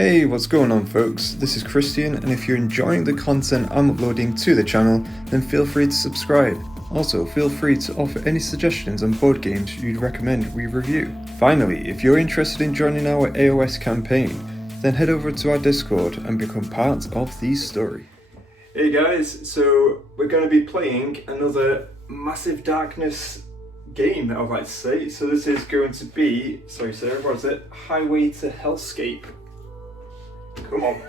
Hey, what's going on folks? This is Christian, and if you're enjoying the content I'm uploading to the channel, then feel free to subscribe. Also, feel free to offer any suggestions on board games you'd recommend we review. Finally, if you're interested in joining our AOS campaign, then head over to our Discord and become part of the story. Hey guys, so we're going to be playing another Massive Darkness game, I would like to say. So this is going to be, sorry Sarah, what is it? Highway to Hellscape. Come on.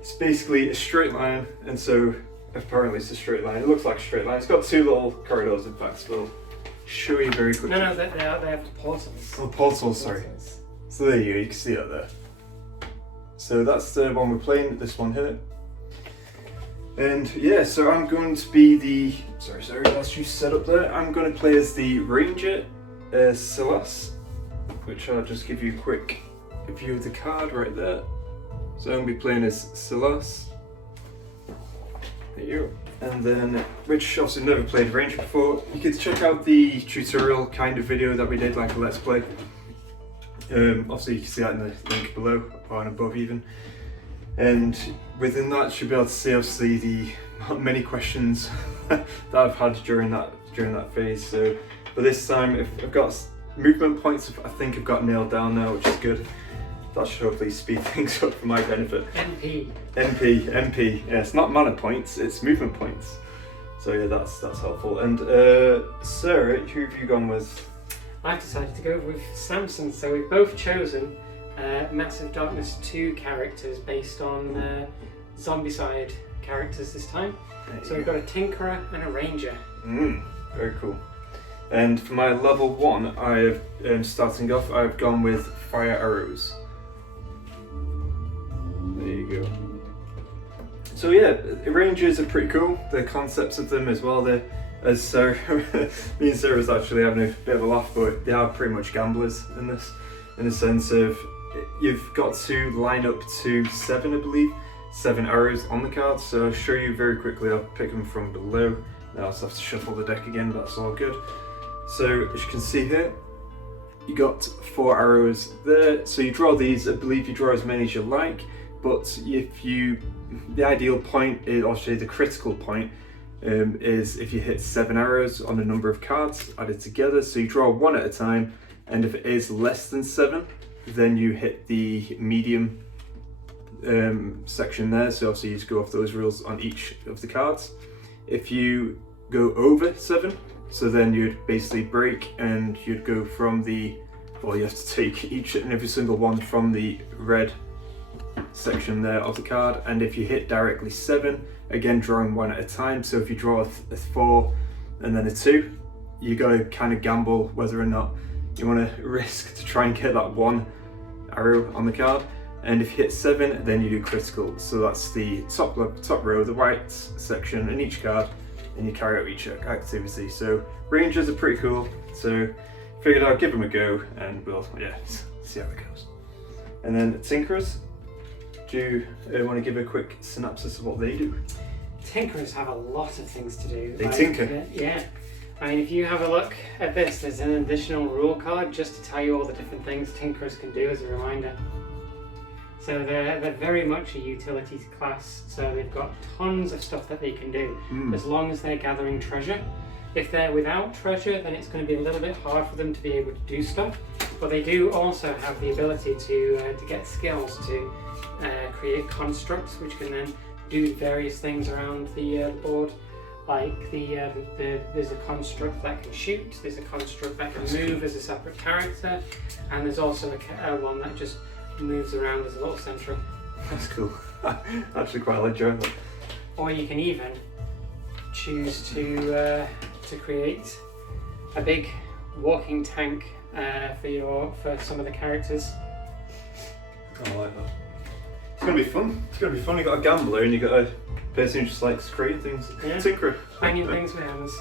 It's basically a straight line, and so apparently it's a straight line. It looks like a straight line. It's got two little corridors, in fact, so I'll show you very quickly. No, they have portals. Oh, portals, sorry. So there you go, you can see that there. So that's the one we're playing, this one here. And yeah, so I'm going to be the, sorry, that's you set up there. I'm going to play as the Ranger, Celeste, which I'll just give you a quick view of the card right there. So I'm going to be playing as Celeste. There you go. And then, which obviously never played Ranger before, you could check out the tutorial kind of video that we did, like a Let's Play. Obviously you can see that in the link below, or above even. And within that, you'll be able to see obviously the many questions that I've had during that phase. So, but this time, if I've got movement points, I think I've got nailed down now, which is good. That should hopefully speed things up for my benefit. MP. Yeah, it's not mana points, it's movement points. So yeah, that's helpful. And Sarah, who have you gone with? I've decided to go with Samson. So we've both chosen Massive Darkness 2 characters based on Zombicide characters this time. So we've got a Tinkerer and a Ranger. Very cool. And for my level 1, I have starting off, I've gone with Fire Arrows. There you go. So yeah, Rangers are pretty cool. The concepts of them as well. They're, as Sarah, me and Sarah's actually having a bit of a laugh, but they are pretty much gamblers in this, in the sense of you've got to line up to 7, I believe, 7 arrows on the card. So I'll show you very quickly. I'll pick them from below. Now I'll have to shuffle the deck again, but that's all good. So as you can see here, you got 4 arrows there. So you draw these. I believe you draw as many as you like. But if you, the ideal point is, or actually the critical point, is if you hit 7 arrows on a number of cards added together. So you draw 1 at a time, and if it is less than 7, then you hit the medium section there. So obviously you just go off those rules on each of the cards. If you go over 7, so then you'd basically break, and you'd go from the, well, you have to take each and every single one from the red section there of the card. And if you hit directly 7, again drawing 1 at a time. So if you draw a 4 and then a 2, you got to kind of gamble whether or not you want to risk to try and get that 1 arrow on the card. And if you hit 7, then you do critical. So that's the top row, the white section in each card, and you carry out each activity. So Rangers are pretty cool. So figured I'd give them a go, and we'll see how it goes. And then Tinkerers. Do you want to give a quick synopsis of what they do? Tinkerers have a lot of things to do. They tinker? Yeah. I mean, if you have a look at this, there's an additional rule card just to tell you all the different things Tinkerers can do as a reminder. So they're very much a utilities class, so they've got tons of stuff that they can do, as long as they're gathering treasure. If they're without treasure, then it's going to be a little bit hard for them to be able to do stuff. But they do also have the ability to get skills to create constructs, which can then do various things around the board. Like there's a construct that can shoot, there's a construct that can move as a separate character, and there's also a one that just moves around as a little sentry. That's cool. Actually quite like Joe. Or you can even choose to create a big walking tank for some of the characters. I like that. It's gonna be fun. It's gonna be fun. You got a gambler and you got a person who just likes creating things. Yeah. Tinkerer. Banging things with hammers.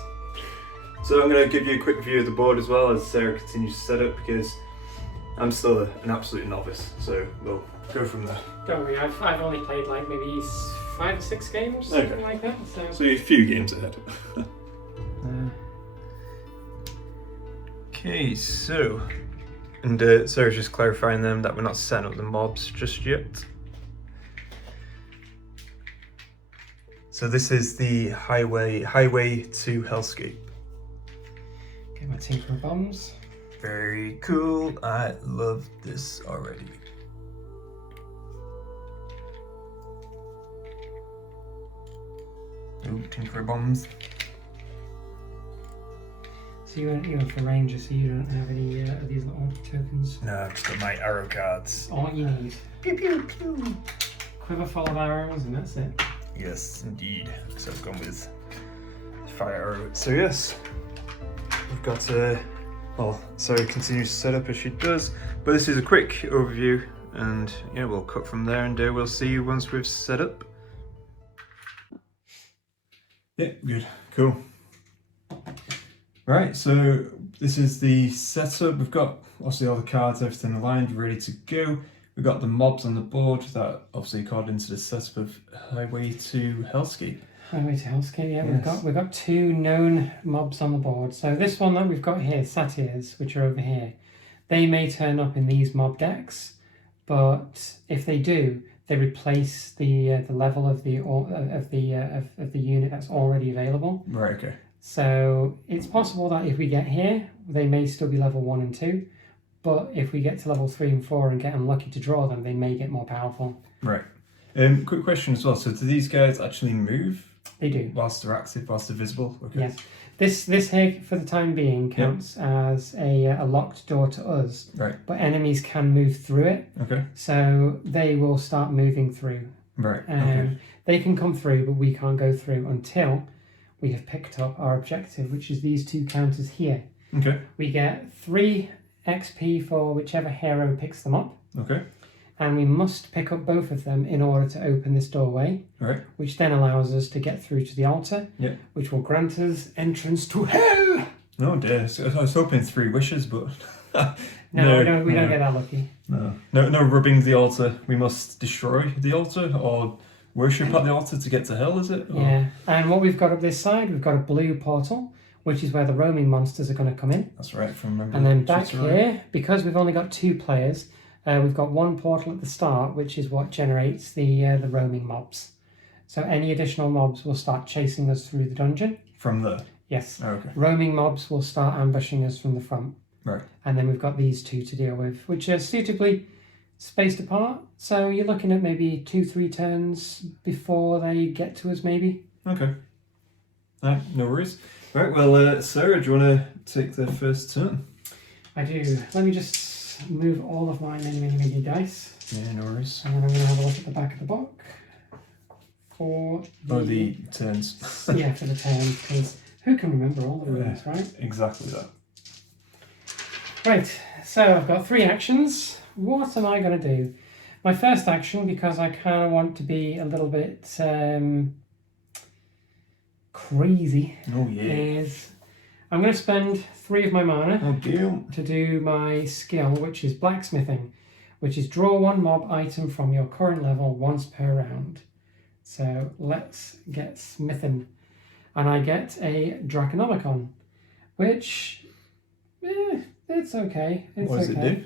So I'm gonna give you a quick view of the board as well as Sarah continues to set up, because I'm still an absolute novice. So we'll go from there. Don't worry, I've only played like maybe 5 or 6 games, something like that. So you're a few games ahead. Okay, so And Sarah's just clarifying them that we're not setting up the mobs just yet. So this is the highway to Hellscape. Get my tinker bombs. Very cool. I love this already. Ooh, tinker bombs. So you went for ranger, so you don't have any of these little tokens. No, I've just got my arrow cards. All you need. Pew pew pew. Quiver full of arrows, and that's it. Yes, indeed. So I've gone with fire arrow. So yes, we've got well, Sarah continues to set up as she does, but this is a quick overview, and yeah, we'll cut from there, and we'll see you once we've set up. Yeah, good, cool. Right, so this is the setup. We've got obviously all the cards, everything aligned, ready to go. We've got the mobs on the board that obviously according to the setup of Highway to Hellscape. Highway to Hellscape, yeah. Yes. We've got 2 known mobs on the board. So this one that we've got here, satyrs, which are over here, they may turn up in these mob decks, but if they do, they replace the level of the unit that's already available. Right. Okay. So it's possible that if we get here, they may still be level 1 and 2. But if we get to level 3 and 4 and get unlucky to draw them, they may get more powerful. Right. Quick question as well. So do these guys actually move? They do. Whilst they're active, whilst they're visible? Okay. Yes. This here, for the time being, counts as a locked door to us. Right. But enemies can move through it. Okay. So they will start moving through. Right. Okay. They can come through, but we can't go through until we have picked up our objective, which is these 2 counters here. Okay. We get 3 XP for whichever hero picks them up. Okay. And we must pick up both of them in order to open this doorway. Right. Which then allows us to get through to the altar. Yeah. Which will grant us entrance to hell. Oh dear. So I was hoping 3 wishes, but no, we don't get that lucky. No rubbing the altar. We must destroy the altar or worship at the altar to get to hell, is it? Or... Yeah. And what we've got up this side, we've got a blue portal, which is where the roaming monsters are going to come in. That's right, from remember. And then back here, because we've only got 2 players, we've got 1 portal at the start, which is what generates the roaming mobs. So any additional mobs will start chasing us through the dungeon. From there? Yes. Oh, okay. Roaming mobs will start ambushing us from the front. Right. And then we've got these 2 to deal with, which are suitably spaced apart. So you're looking at maybe 2-3 turns before they get to us, maybe. Okay. No worries. Right, well, Sarah, do you want to take the first turn? I do. Let me just move all of my mini dice. Yeah, no worries. And then I'm going to have a look at the back of the book for the turns. Yeah, for the turns, because who can remember all the rules, right? Exactly that. Right, so I've got 3 actions. What am I going to do? My first action, because I kind of want to be a little bit crazy, is I'm going to spend 3 of my mana to do my skill, which is blacksmithing, which is draw 1 mob item from your current level once per round. So let's get smithing. And I get a Draconomicon, which, it's okay. It's what does it do?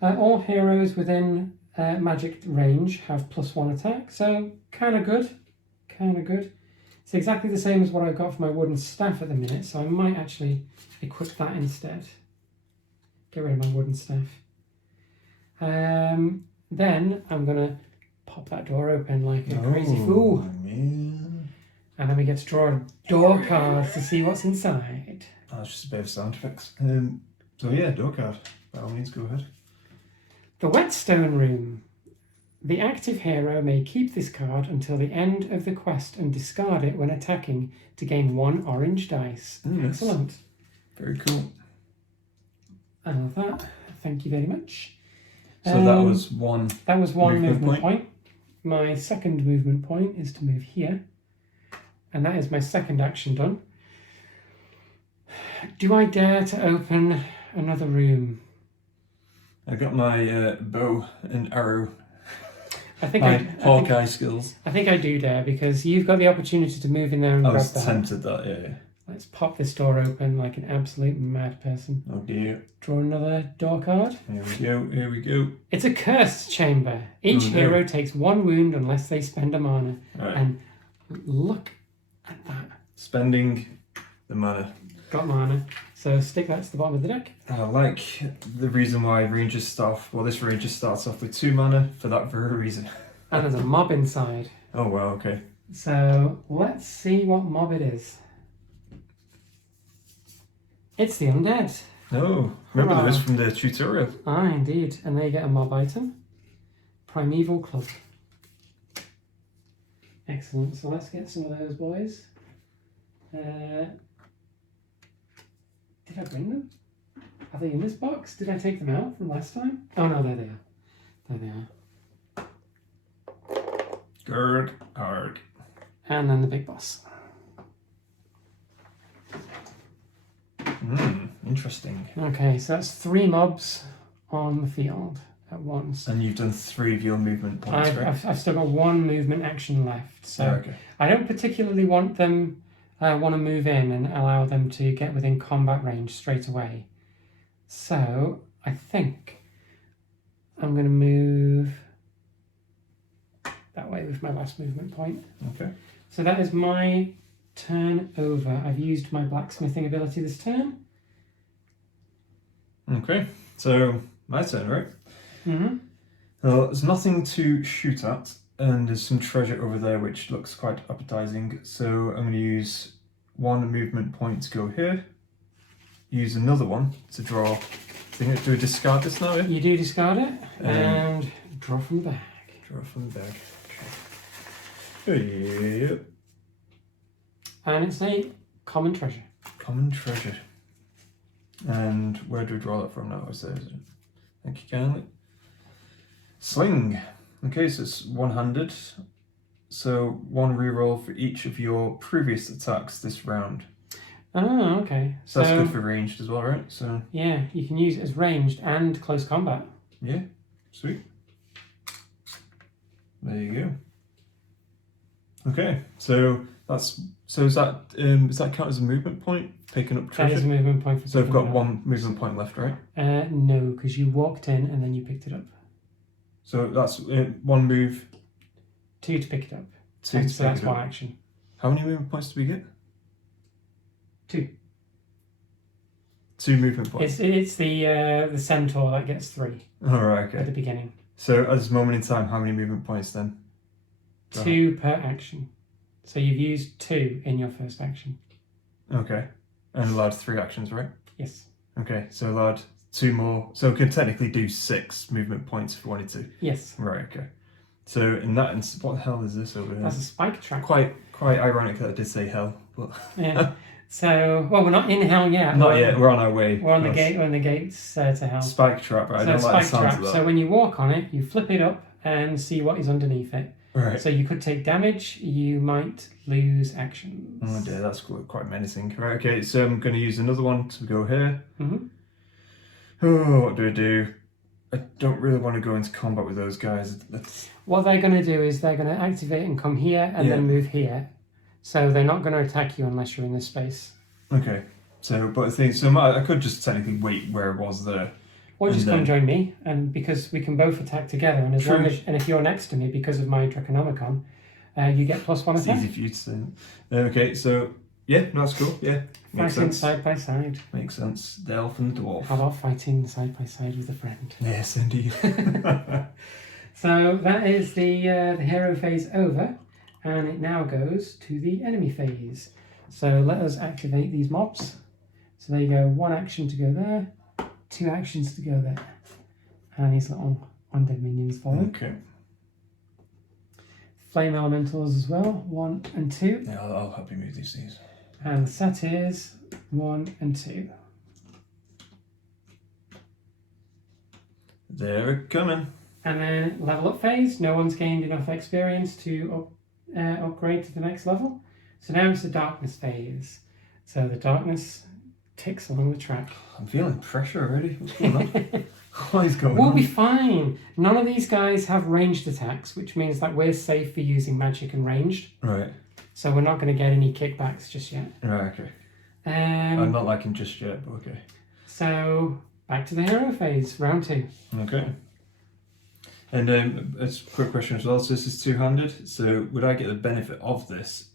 All heroes within magic range have +1 attack, so kind of good. It's exactly the same as what I've got for my wooden staff at the minute, so I might actually equip that instead. Get rid of my wooden staff. Then I'm going to pop that door open like a crazy fool. Man. And then we get to draw a door card to see what's inside. That's just a bit of sound effects. So yeah, door card. By all means, go ahead. The Whetstone Room. The active hero may keep this card until the end of the quest and discard it when attacking to gain 1 orange dice. Excellent. Very cool. I love that. Thank you very much. So that was 1. That was 1 movement point. My second movement point is to move here. And that is my second action done. Do I dare to open another room? I got my bow and arrow. I think Hawkeye skills. I think I do dare, because you've got the opportunity to move in there and I grab was that. tempted that, yeah. Let's pop this door open like an absolute mad person. Oh dear. Draw another door card. Here we go, here we go. It's a cursed chamber. Each hero takes 1 wound unless they spend a mana. Right. And look at that. Spending the mana. Got mana. So stick that to the bottom of the deck. I like the reason why Rangers start off, well, this Ranger starts off with 2 mana for that very reason. And there's a mob inside. Oh wow, okay. So let's see what mob it is. It's the undead. Oh, remember this from the tutorial. Ah, indeed. And they get a mob item. Primeval Club. Excellent. So let's get some of those boys. Did I bring them? Are they in this box? Did I take them out from last time? Oh no, there they are. There they are. Gurg, arg. And then the big boss. Interesting. Okay, so that's 3 mobs on the field at once. And you've done 3 of your movement points, right? I've still got 1 movement action left. So okay. I don't particularly want them, want to move in and allow them to get within combat range straight away. So I think I'm going to move that way with my last movement point. Okay. So that is my turn over. I've used my blacksmithing ability this turn. Okay, so my turn, right? Mm-hmm. Well, there's nothing to shoot at, and there's some treasure over there which looks quite appetizing. So I'm going to use 1 movement point to go here. Use another one to draw. Do I discard this now? Yeah? You do discard it and draw from the bag. Draw from the bag. Okay. Yep. And it's a common treasure. Common treasure. And where do we draw that from now? Is it? Thank you kindly. Sling. Okay, so it's one-handed. So 1 reroll for each of your previous attacks this round. Oh, okay. So that's good for ranged as well, right? So yeah, you can use it as ranged and close combat. yeah, sweet. There you go. Okay, so that's does that count as a movement point? Picking up treasure. That is a movement point for. So I've got 1 movement point left, right? No, because you walked in and then you picked it up. So that's 1 move. 2 to pick it up. 2 to so pick that's it up. 1 action. How many movement points do we get? 2. 2 movement points. It's the centaur that gets 3 All right, okay. at the beginning. So at this moment in time, how many movement points then? 2 per action. So you've used 2 in your first action. Okay. And allowed 3 actions, right? Yes. Okay, so allowed 2 more. So we can technically do 6 movement points if we wanted to. Yes. Right, okay. So in that instance, what the hell is this over here? That's a spike trap. Quite ironic that I did say hell, but Yeah. So, well, we're not in hell yet. not yet. We're on our way. We're on the gate. We're on the gates to hell. Spike trap, right? I don't So like the spike sounds trap. of that. So when you walk on it, you flip it up and see what is underneath it. Right. So you could take damage. You might lose actions. Oh dear, that's quite menacing. Right, okay, so I'm going to use another one to go here. Mm-hmm. Oh, what do? I don't really want to go into combat with those guys. What they're going to do is they're going to activate and come here and then move here. So they're not going to attack you unless you're in this space. Okay, so but the thing, so I could just technically wait where it was there. Or just come join me, and because we can both attack together, and as long as, and if you're next to me because of my Draconomicon, you get +1 It's attack. easy for you to say. Okay, so yeah, no, that's cool. Yeah, makes Fighting sense. side by side. Makes sense. The elf and the dwarf. How about fighting side by side with a friend? Yes, indeed. So that is the hero phase over, and it now goes to the enemy phase. So let us activate these mobs. So there you go, 1 action to go there, 2 actions to go there, and these little undead minions follow. Okay. Flame elementals as well, 1 and 2. Yeah, I'll help you move these things. And the satyrs, 1 and 2. They're coming. And then level up phase, no one's gained enough experience to upgrade to the next level. So now it's the darkness phase. So the darkness ticks along the track. I'm feeling pressure already. What's going on? What is going We'll on? be fine. None of these guys have ranged attacks, which means that we're safe for using magic and ranged. Right. So we're not going to get any kickbacks just yet. Right, okay. I'm not liking just yet, but okay. So back to the hero phase, round 2. Okay. And it's a quick question as well. So this is two-handed. So would I get the benefit of this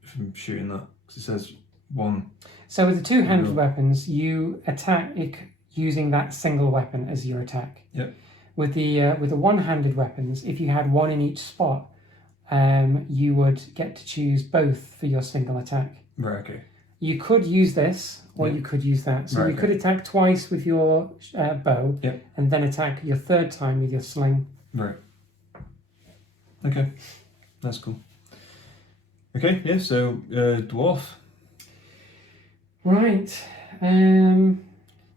from shooting that? Because it says 1. So with the two-handed weapons, you attack it using that single weapon as your attack. Yep. With the one-handed weapons, if you had one in each spot, you would get to choose both for your single attack. Right. Okay. You could use this, or you could use that. So you could attack twice with your bow, and then attack your third time with your sling. Right. Okay, that's cool. Okay, yeah. So dwarf. Right.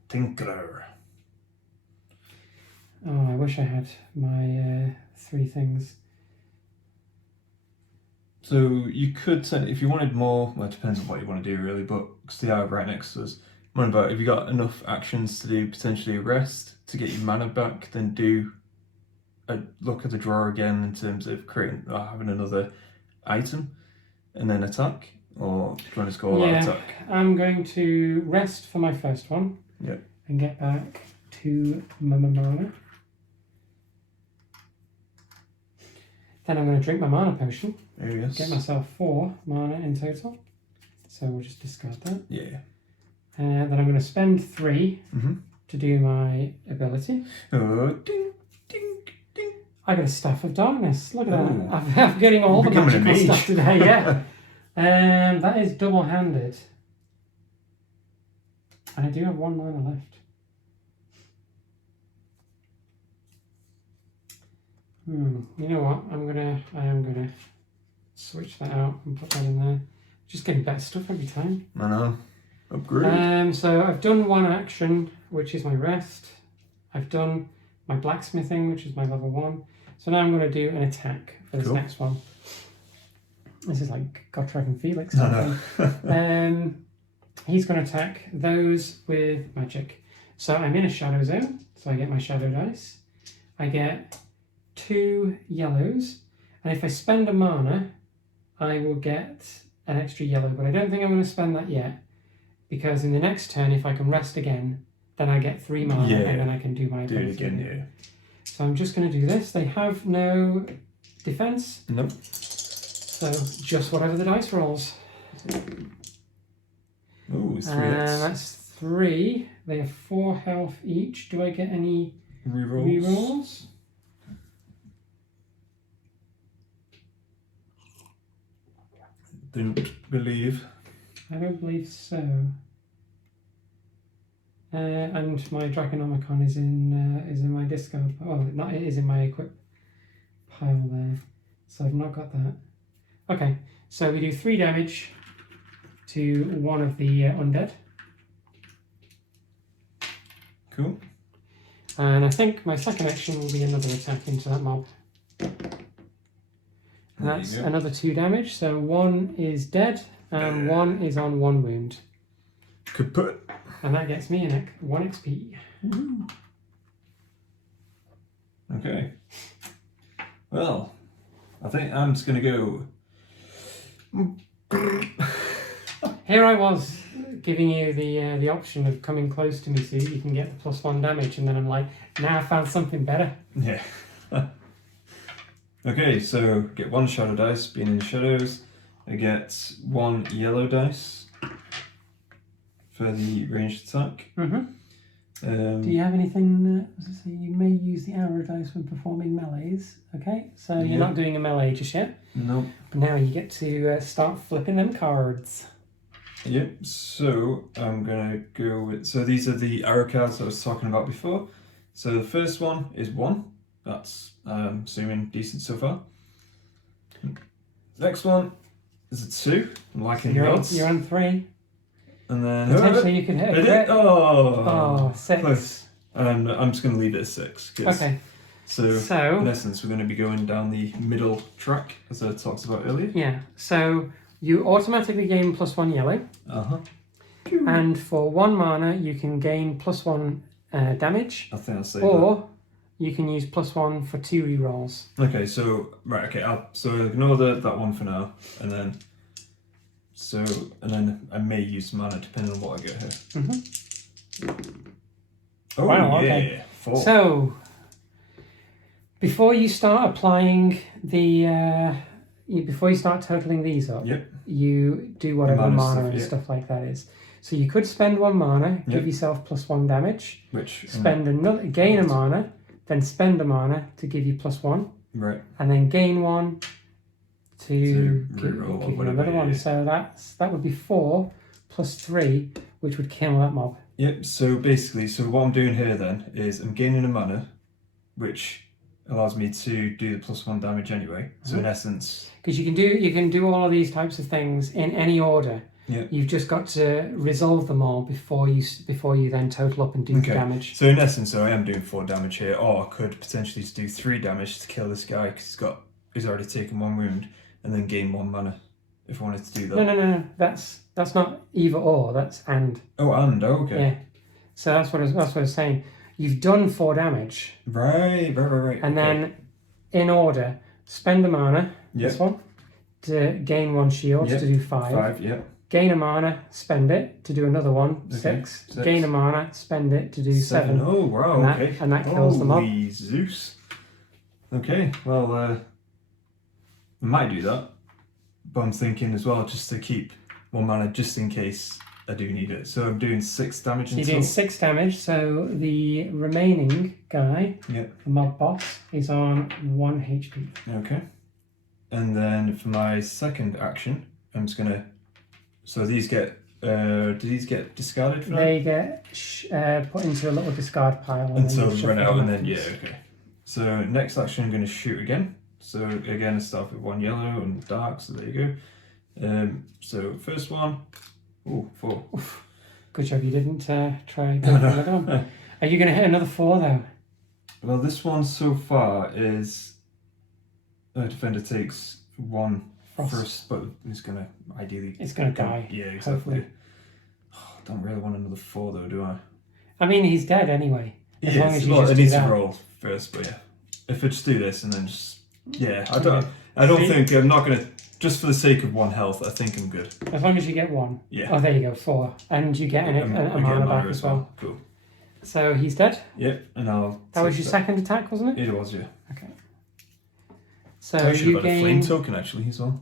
Tinkerer. Oh, I wish I had my 3 things. So you could, if you wanted more, well, it depends on what you want to do really, but because they are right next to us, I'm about if you got enough actions to do potentially a rest to get your mana back, then do a look at the drawer again in terms of creating or having another item and then attack, or do you want to just go all out attack? I'm going to rest for my first one. Yep. And get back to my mana. Then I'm going to drink my mana potion. There he is. Get myself 4 mana in total. So we'll just discard that. Yeah. Then I'm going to spend 3 to do my ability. Oh, ding, ding, ding. I got a Staff of Darkness. Look at that. I'm getting all the magical stuff today, yeah. That is double-handed. And I do have 1 mana left. You know what? I am gonna switch that out and put that in there. Just getting better stuff every time. I know. Upgrade. So I've done 1 action, which is my rest. I've done my blacksmithing, which is my level 1. So now I'm going to do an attack for this next one. This is like Gotrek and Felix. I know. He's going to attack those with magic. So I'm in a shadow zone, so I get my shadow dice. I get 2 yellows, and if I spend a mana, I will get an extra yellow, but I don't think I'm going to spend that yet, because in the next turn, if I can rest again, then I get 3 mana, and then I can do my ability. Do it again, yeah. So I'm just going to do this. They have no defense. Nope. So just whatever the dice rolls. Ooh, it's 3 And that's 3. They have 4 health each. Do I get any rerolls? Don't believe. I don't believe so. And my Draconomicon is in my discard. Oh, not it is in my equip pile there. So I've not got that. Okay, so we do 3 damage to one of the undead. Cool. And I think my second action will be another attack into that mob. And that's another 2 damage. So 1 is dead and 1 is on 1 wound. Kaput. And that gets me 1 XP. Woo. Okay. Well, I think I'm just going to go. Here I was giving you the option of coming close to me so you can get the +1 damage, and then I'm like, now I found something better. Yeah. Okay, so get 1 shadow dice, being in the shadows. I get 1 yellow dice for the ranged attack. Do you have anything? So you may use the arrow dice when performing melees. Okay, so you're not doing a melee just yet. Nope. But now you get to start flipping them cards. Yep, so I'm going to go with... So these are the arrow cards I was talking about before. So the first one is 1. That's, assuming, decent so far. Next one is a 2. I'm liking the odds. You're on 3. And then... Potentially you could hit a crit. Oh, 6. Close. And I'm just going to leave it at 6. Okay. So, in essence, we're going to be going down the middle track, as I talked about earlier. Yeah, so you automatically gain +1 yellow. And for 1 mana, you can gain +1 damage. I think I'll say or you can use +1 for 2 rerolls. Okay, so, right, okay, so ignore that one for now, and then So, and then I may use mana depending on what I get here. Oh, Wow, yeah. okay. 4. So, before you start applying the, before you start totaling these up, Yep. you do whatever the mana mana stuff, and yeah. stuff like that is. So you could spend 1 mana, Yep. give yourself +1 damage, Which spend another, gain a mana, then spend a mana to give you +1, right. and then gain 1 to give reroll or you whatever, another one. yeah. So that would be 4 plus 3, which would kill that mob. Yep. So basically, so what I'm doing here then is I'm gaining a mana, which allows me to do the +1 damage anyway. So in essence, because you can do all of these types of things in any order. Yeah. You've just got to resolve them all before you then total up and do the damage. So in essence, I am doing 4 damage here, or I could potentially do 3 damage to kill this guy because he's already taken 1 wound, and then gain 1 mana if I wanted to do that. No. That's not either or. That's and. Oh, and okay. Yeah. So that's what I was saying. You've done 4 damage. Right. And then, in order, spend a mana. Yep. This one to gain 1 shield to do 5. 5. Yeah. Gain a mana, spend it to do another one, Okay, 6. Gain a mana, spend it to do 7. Oh wow! And that kills the mob. Holy Zeus! Okay, well, I might do that, but I'm thinking as well just to keep 1 mana just in case I do need it. So I'm doing 6 damage. So you're doing 6 damage. So the remaining guy, the mob boss, is on 1 HP. Okay, and then for my second action, I'm just gonna. So these get. Do these get discarded for They get put into a little discard pile until they run out, and then okay. So next action, I'm going to shoot again. So again, I start with 1 yellow and dark. So there you go. So first one, 4. Oof. Good job you didn't try going for another one. Are you going to hit another 4 though? Well, this one so far is defender takes 1 first, but it's going to ideally. It's going to die. Yeah, exactly. Hopefully. Oh, I don't really want another 4 though, do I? I mean, he's dead anyway. As long as you well, just I do need that. to roll first, but yeah. If I just do this and then just I don't think I'm not gonna just for the sake of 1 health. I think I'm good. As long as you get 1. Yeah. Oh, there you go, 4, and you get a mana back as well. Cool. So he's dead. Yep, and I'll. That was your second attack, wasn't it? It was, yeah. Okay. So I should you have had a gain. flame token actually as well.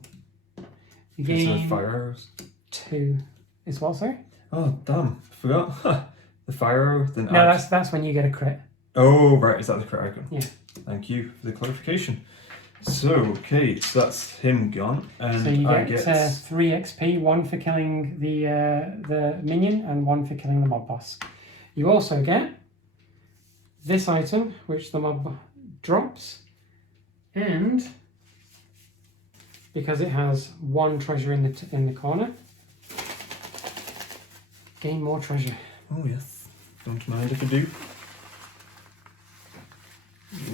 You Instead gain of fire arrows. 2. Is what, sorry? Oh damn! I forgot. The fire arrow. Then No, that's when you get a crit. Oh right, is that the crit icon? Yeah. Thank you for the clarification. So okay, so that's him gone, and So you I get get 3 XP, 1 for killing the minion and 1 for killing the mob boss. You also get this item, which the mob drops, and because it has 1 treasure in the corner, gain more treasure. Oh yes, don't mind if I do.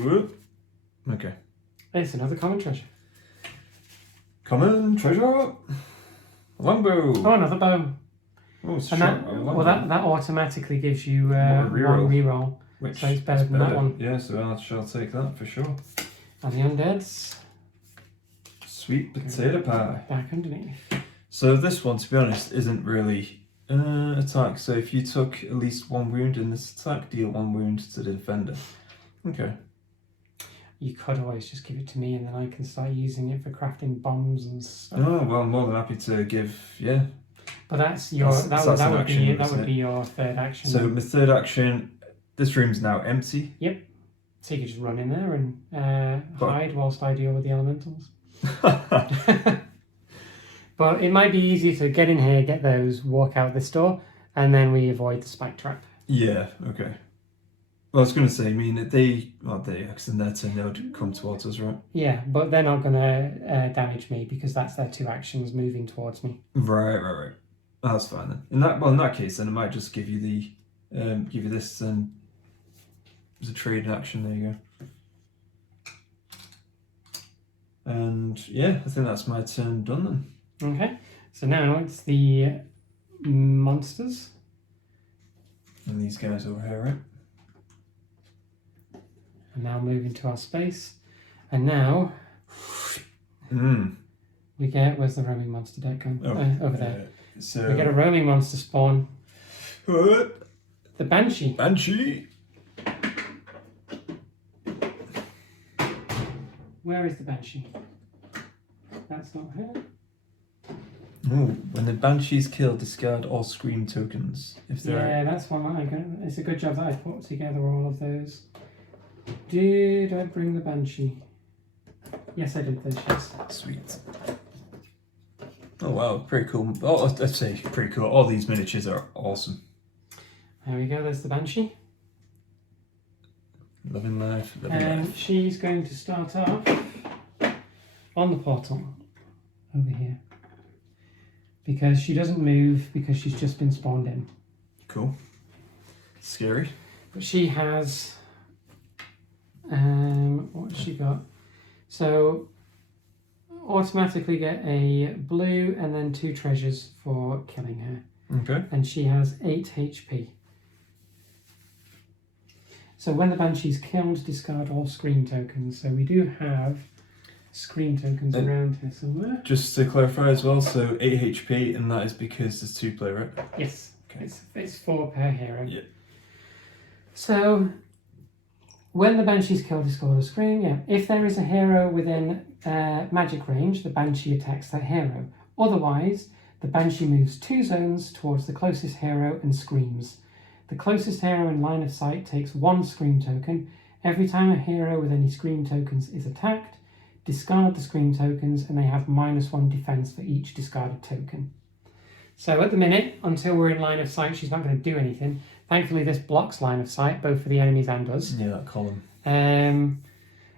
Whoop. Okay. It's another common treasure. Common treasure. Longbow. Oh, another bow. Oh, it's And short. that automatically gives you One reroll. 1 reroll. Which So it's better is than that one. Yeah, so I shall take that for sure. And the undeads Sweet potato pie. back underneath. So this one, to be honest, isn't really attack. So if you took at least 1 wound in this attack, deal 1 wound to the defender. Okay. You could always just give it to me and then I can start using it for crafting bombs and stuff. Oh well, I'm more than happy to give. Yeah. But that's your That's an action, that isn't would it? be your third action. So my third action. This room's now empty. So you could just run in there and hide whilst I deal with the elementals. But it might be easy to get in here, get those, walk out this door, and then we avoid the spike trap. Yeah. Okay. Well, I was going to say, I mean, because in their turn they would come towards us, right? Yeah, but they're not going to damage me because that's their 2 actions moving towards me. Right. That's fine then. In that case, then I might just give you this and as a trade action. There you go. And yeah, I think that's my turn done then. Okay, so now it's the monsters. And these guys over here, right? And now move into our space. And now we get, where's the roaming monster deck gone? Over there. So We get a roaming monster spawn. What? The Banshee. Banshee. Where is the Banshee? That's not her. Oh, when the Banshee's killed, discard all scream tokens. If they're Yeah, that's one that I got. It's a good job that I put together all of those. Did I bring the Banshee? Yes, I did those, yes. Sweet. Oh wow, pretty cool. Oh, I'd say pretty cool. All these miniatures are awesome. There we go, there's the Banshee. Living life, living And life. she's going to start off on the portal over here. Because she doesn't move because she's just been spawned in. Cool. Scary. But she has, what has she got? So, automatically get a blue and then 2 treasures for killing her. Okay. And she has 8 HP. So when the Banshee's killed, discard all scream tokens. So we do have scream tokens around here somewhere. Just to clarify as well, so 8 HP, and that is because there's 2 play, right? Yes, Okay. it's 4 per hero. Yeah. So when the Banshee's killed, discard a scream. Yeah. If there is a hero within magic range, the Banshee attacks that hero. Otherwise, the Banshee moves 2 zones towards the closest hero and screams. The closest hero in line of sight takes 1 scream token. Every time a hero with any scream tokens is attacked, discard the scream tokens and they have -1 defense for each discarded token. So at the minute, until we're in line of sight, she's not going to do anything. Thankfully, this blocks line of sight, both for the enemies and us. Yeah, that column.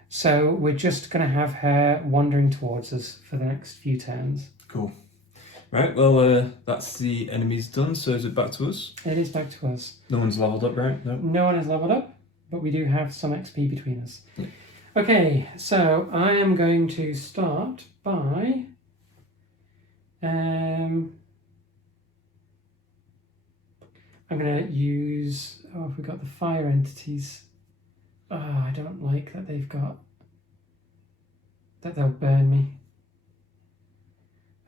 So we're just going to have her wandering towards us for the next few turns. Cool. Right, well, that's the enemies done, so is it back to us? It is back to us. No one's leveled up, right? No. No one has leveled up, but we do have some XP between us. Yeah. Okay, so I am going to start by I'm going to use, we've got the fire entities. I don't like that they've got, that they'll burn me.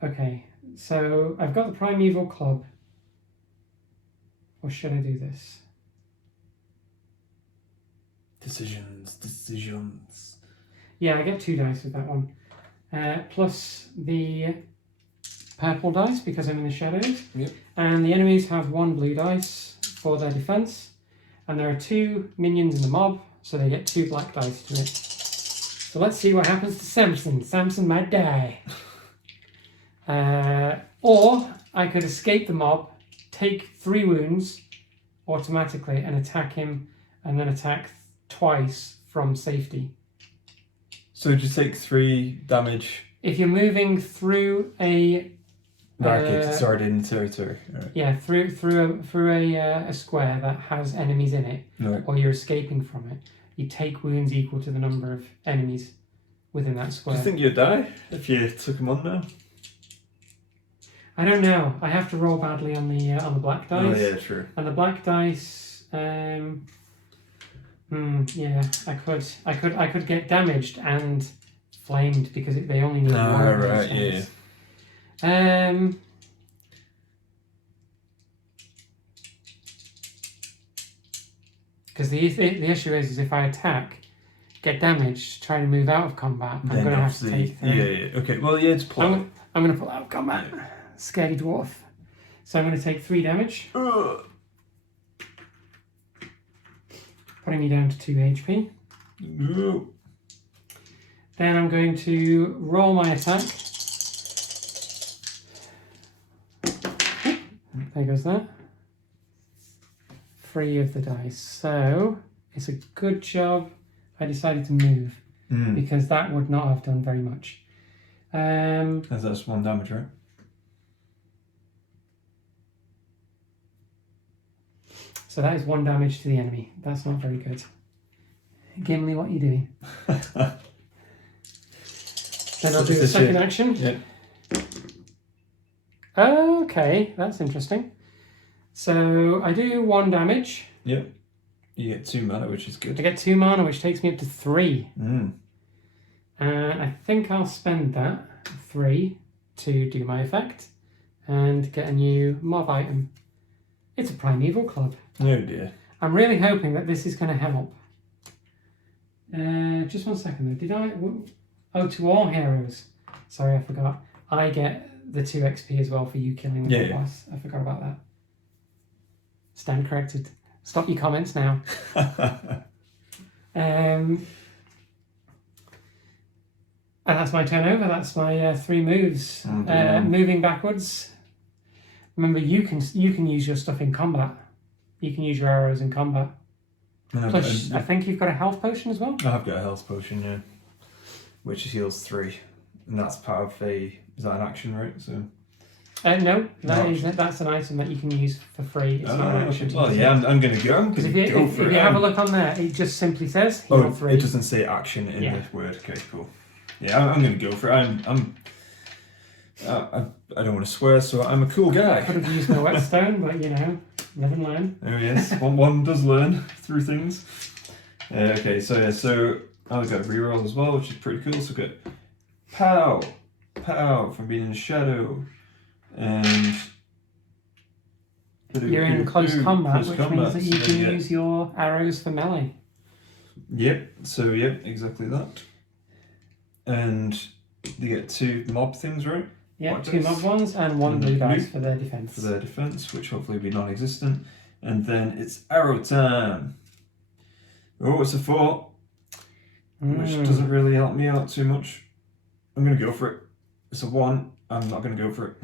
Okay, so I've got the Primeval Club. Or should I do this? Decisions. Yeah, I get 2 dice with that one. Plus the purple dice because I'm in the shadows. Yep. And the enemies have 1 blue dice for their defense. And there are 2 minions in the mob, so they get 2 black dice to it. So let's see what happens to Samson. Samson might die. Or I could escape the mob, take 3 wounds automatically and attack him, and then attack twice from safety. So just take 3 damage. If you're moving through a It's already in the territory. Right. yeah, through a square that has enemies in it, Right. or you're escaping from it, you take wounds equal to the number of enemies within that Do square. you think you'd die if you took him on now? I don't know. I have to roll badly on the black dice. Oh yeah, true. And the black dice, yeah, I could get damaged and flamed because they only need 1 of those right, yeah. dice. Because the issue is if I attack, get damaged, try to move out of combat, I'm Then going to have to obviously- take 3. Yeah. Okay. Well, yeah, it's plot. I'm going to pull out of combat. Scaredy dwarf. So I'm going to take 3 damage, putting me down to 2 HP. No. Then I'm going to roll my attack. There goes that. 3 of the dice. So it's a good job I decided to move because that would not have done very much. That's 1 damage, right? So that is 1 damage to the enemy. That's not very good. Gimli, what are you doing? Then I'll do a second action. Yeah. Okay, that's interesting. So I do 1 damage. Yep. You get 2 mana, which is I good. get 2 mana, which takes me up to 3. Mm. And I think I'll spend that 3 to do my effect and get a new mob item. It's a primeval club. Oh dear. I'm really hoping that this is going to help. Just 1 second though. Did I? Oh, to all heroes. Sorry, I forgot. I get the 2 XP as well for you killing the boss. I forgot about that. Stand corrected. Stop your comments now. And that's my turn over. That's my 3 moves. Moving backwards. Remember, you can use your stuff in combat. You can use your arrows in combat. Plus, I think you've got a health potion as well. I've got a health potion, yeah, which heals 3, and that's part of a. Is that an action, right? So. No, that's an item that you can use for free. It's not an action. Well, yeah, I'm going to go. Because if you have a look on there, it just simply says heal 3. It doesn't say action in the word. Okay, cool. Yeah, I'm going to go for it. I don't want to swear, so I'm a cool guy. I could have used my whetstone, but live and learn. Oh yes, one does learn through things. Okay, so I've got a reroll as well, which is pretty cool. So we've got pow from being in the shadow, and you're in close combat, which means that you can use your arrows for melee. Yep. So exactly that. And you get 2 mob things, right? Yeah, 2 mob ones and 1 blue dice for their defense. For their defense, which hopefully will be non-existent. And then it's arrow time. Oh, it's a 4, which doesn't really help me out too much. I'm going to go for it. It's a 1. I'm not going to go for it.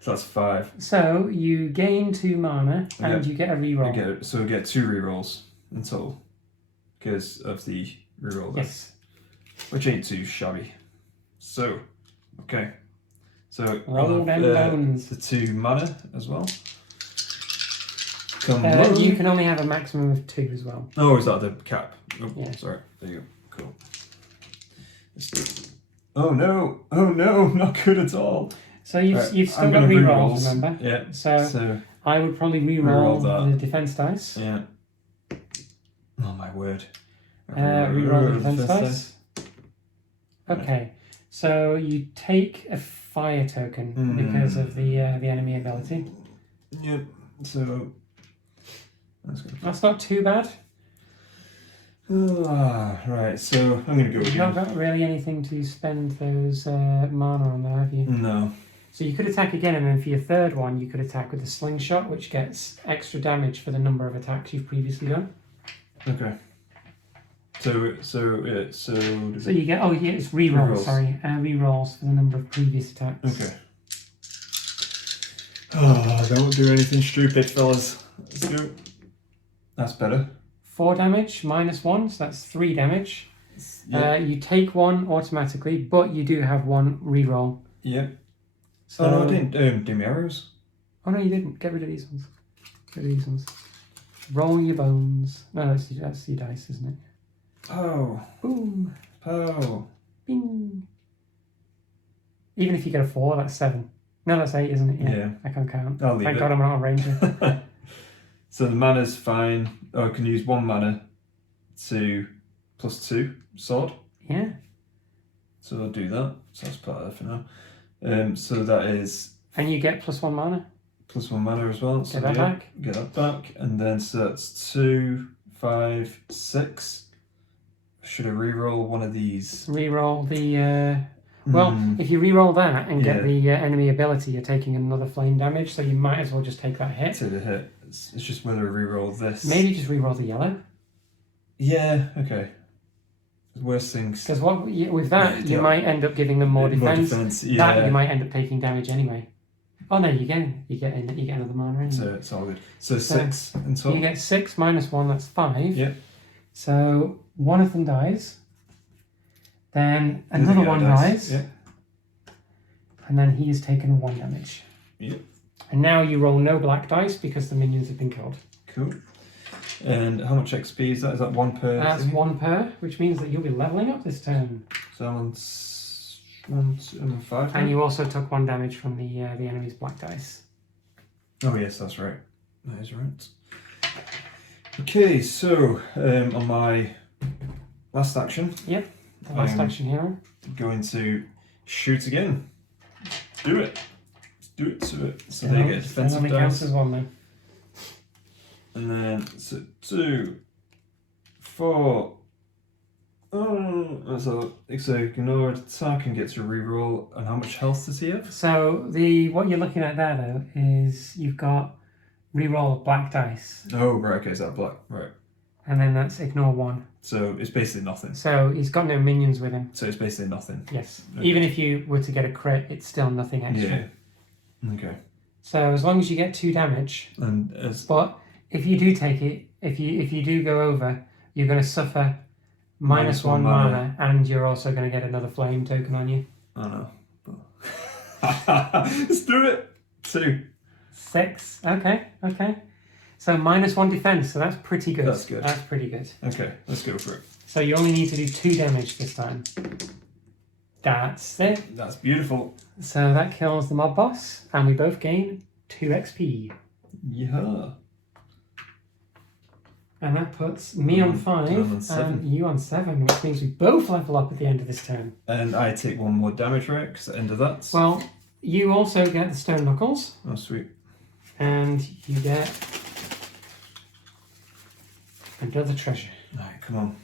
So that's 5. So you gain 2 mana and you get a reroll. I get 2 rerolls in total because of the reroll there. Yes. Which ain't too shabby. So, okay. So roll them bones. The 2 mana as well. You can only have a maximum of 2 as well. Oh, is that the cap? Oh, yeah. Sorry. There you go. Cool. Oh no! Oh no! Not good at all. So you've still got rerolls, remember? Yeah. So I would probably reroll the defense dice. Yeah. Oh my word. Reroll the defense dice. Okay. So you take a fire token because of the enemy ability. Yep. So that's not too bad. Right, so I'm going to go again. You've not got really anything to spend those mana on there, have you? No. So you could attack again, and then for your 3rd one, you could attack with a slingshot, which gets extra damage for the number of attacks you've previously done. Okay. So you get it's rerolls. Sorry, rerolls for the number of previous attacks. Okay. Oh, don't do anything stupid, fellas. Let's go. That's better. 4 damage minus 1, so that's 3 damage. Yeah. You take 1 automatically, but you do have 1 reroll. Yeah. So no, I didn't do my arrows. Oh no, you didn't. Get rid of these ones. Get rid of these ones. Roll your bones. No, that's your dice, isn't it? Oh. Boom. Oh. Bing. Even if you get a 4, that's 7. No, that's 8, isn't it? Yeah. I can't count. I'll leave Thank it. God I'm not a ranger. So the mana's fine. Oh, I can use 1 mana to +2 sword. Yeah. So I'll do that. So that's part of that for now. So that is. And you get +1 mana. +1 mana as well. So get that back. Get that back, and then so that's 2, 5, 6. Should I re-roll one of these? Re-roll the. Well, if you re-roll that and get the enemy ability, you're taking another flame damage, so you might as well just take that hit. Take the hit. It's just whether I re-roll this. Maybe just re-roll the yellow. Yeah. Okay. Worst things. Because with that, you might end up giving them more defense. Yeah. That you might end up taking damage anyway. Oh no, you get another mana in. So it's all good. So 6 in total. You get 6 minus 1. That's 5. Yep. So one of them dies. Then another one dies. Yep. And then he has taken 1 damage. Yep. And now you roll no black dice because the minions have been killed. Cool. And how much XP is that? Is that 1 per? That's thing? 1 per, which means that you'll be leveling up this turn. So I'm on 5. And you also took 1 damage from the enemy's black dice. Oh yes, that's right. That is right. Okay, so on my last action. Yep. The last action hero. Going to shoot again. Do it. Do it to it. So Yeah, they get a it defensive only counts dice. as one then. And then, so 2, 4. Oh, so ignored attack and gets a reroll. And how much health does he have? So what you're looking at there though is you've got reroll black dice, Oh, right, okay, is that black? Right. and then that's ignore 1. So it's basically nothing. So he's got no minions with him. So it's basically nothing. Yes. Okay. Even if you were to get a crit, it's still nothing extra. Yeah. Okay. So as long as you get 2 damage, And as but if you do take it, if you do go over, you're going to suffer minus one mana, and you're also going to get another flame token on you. I know. Let's do it. 2. 6. Okay. So minus 1 defense. So that's pretty good. That's good. That's pretty good. Okay, let's go for it. So you only need to do 2 damage this time. That's it. That's beautiful. So that kills the mob boss, and we both gain 2 XP. Yeah. And that puts me on 5 on 7. and you on 7, which means we both level up at the end of this turn. And I take 1 more damage, right? Because at the end of that. Well, you also get the stone knuckles, Oh, sweet. and you get another treasure. Alright, come on.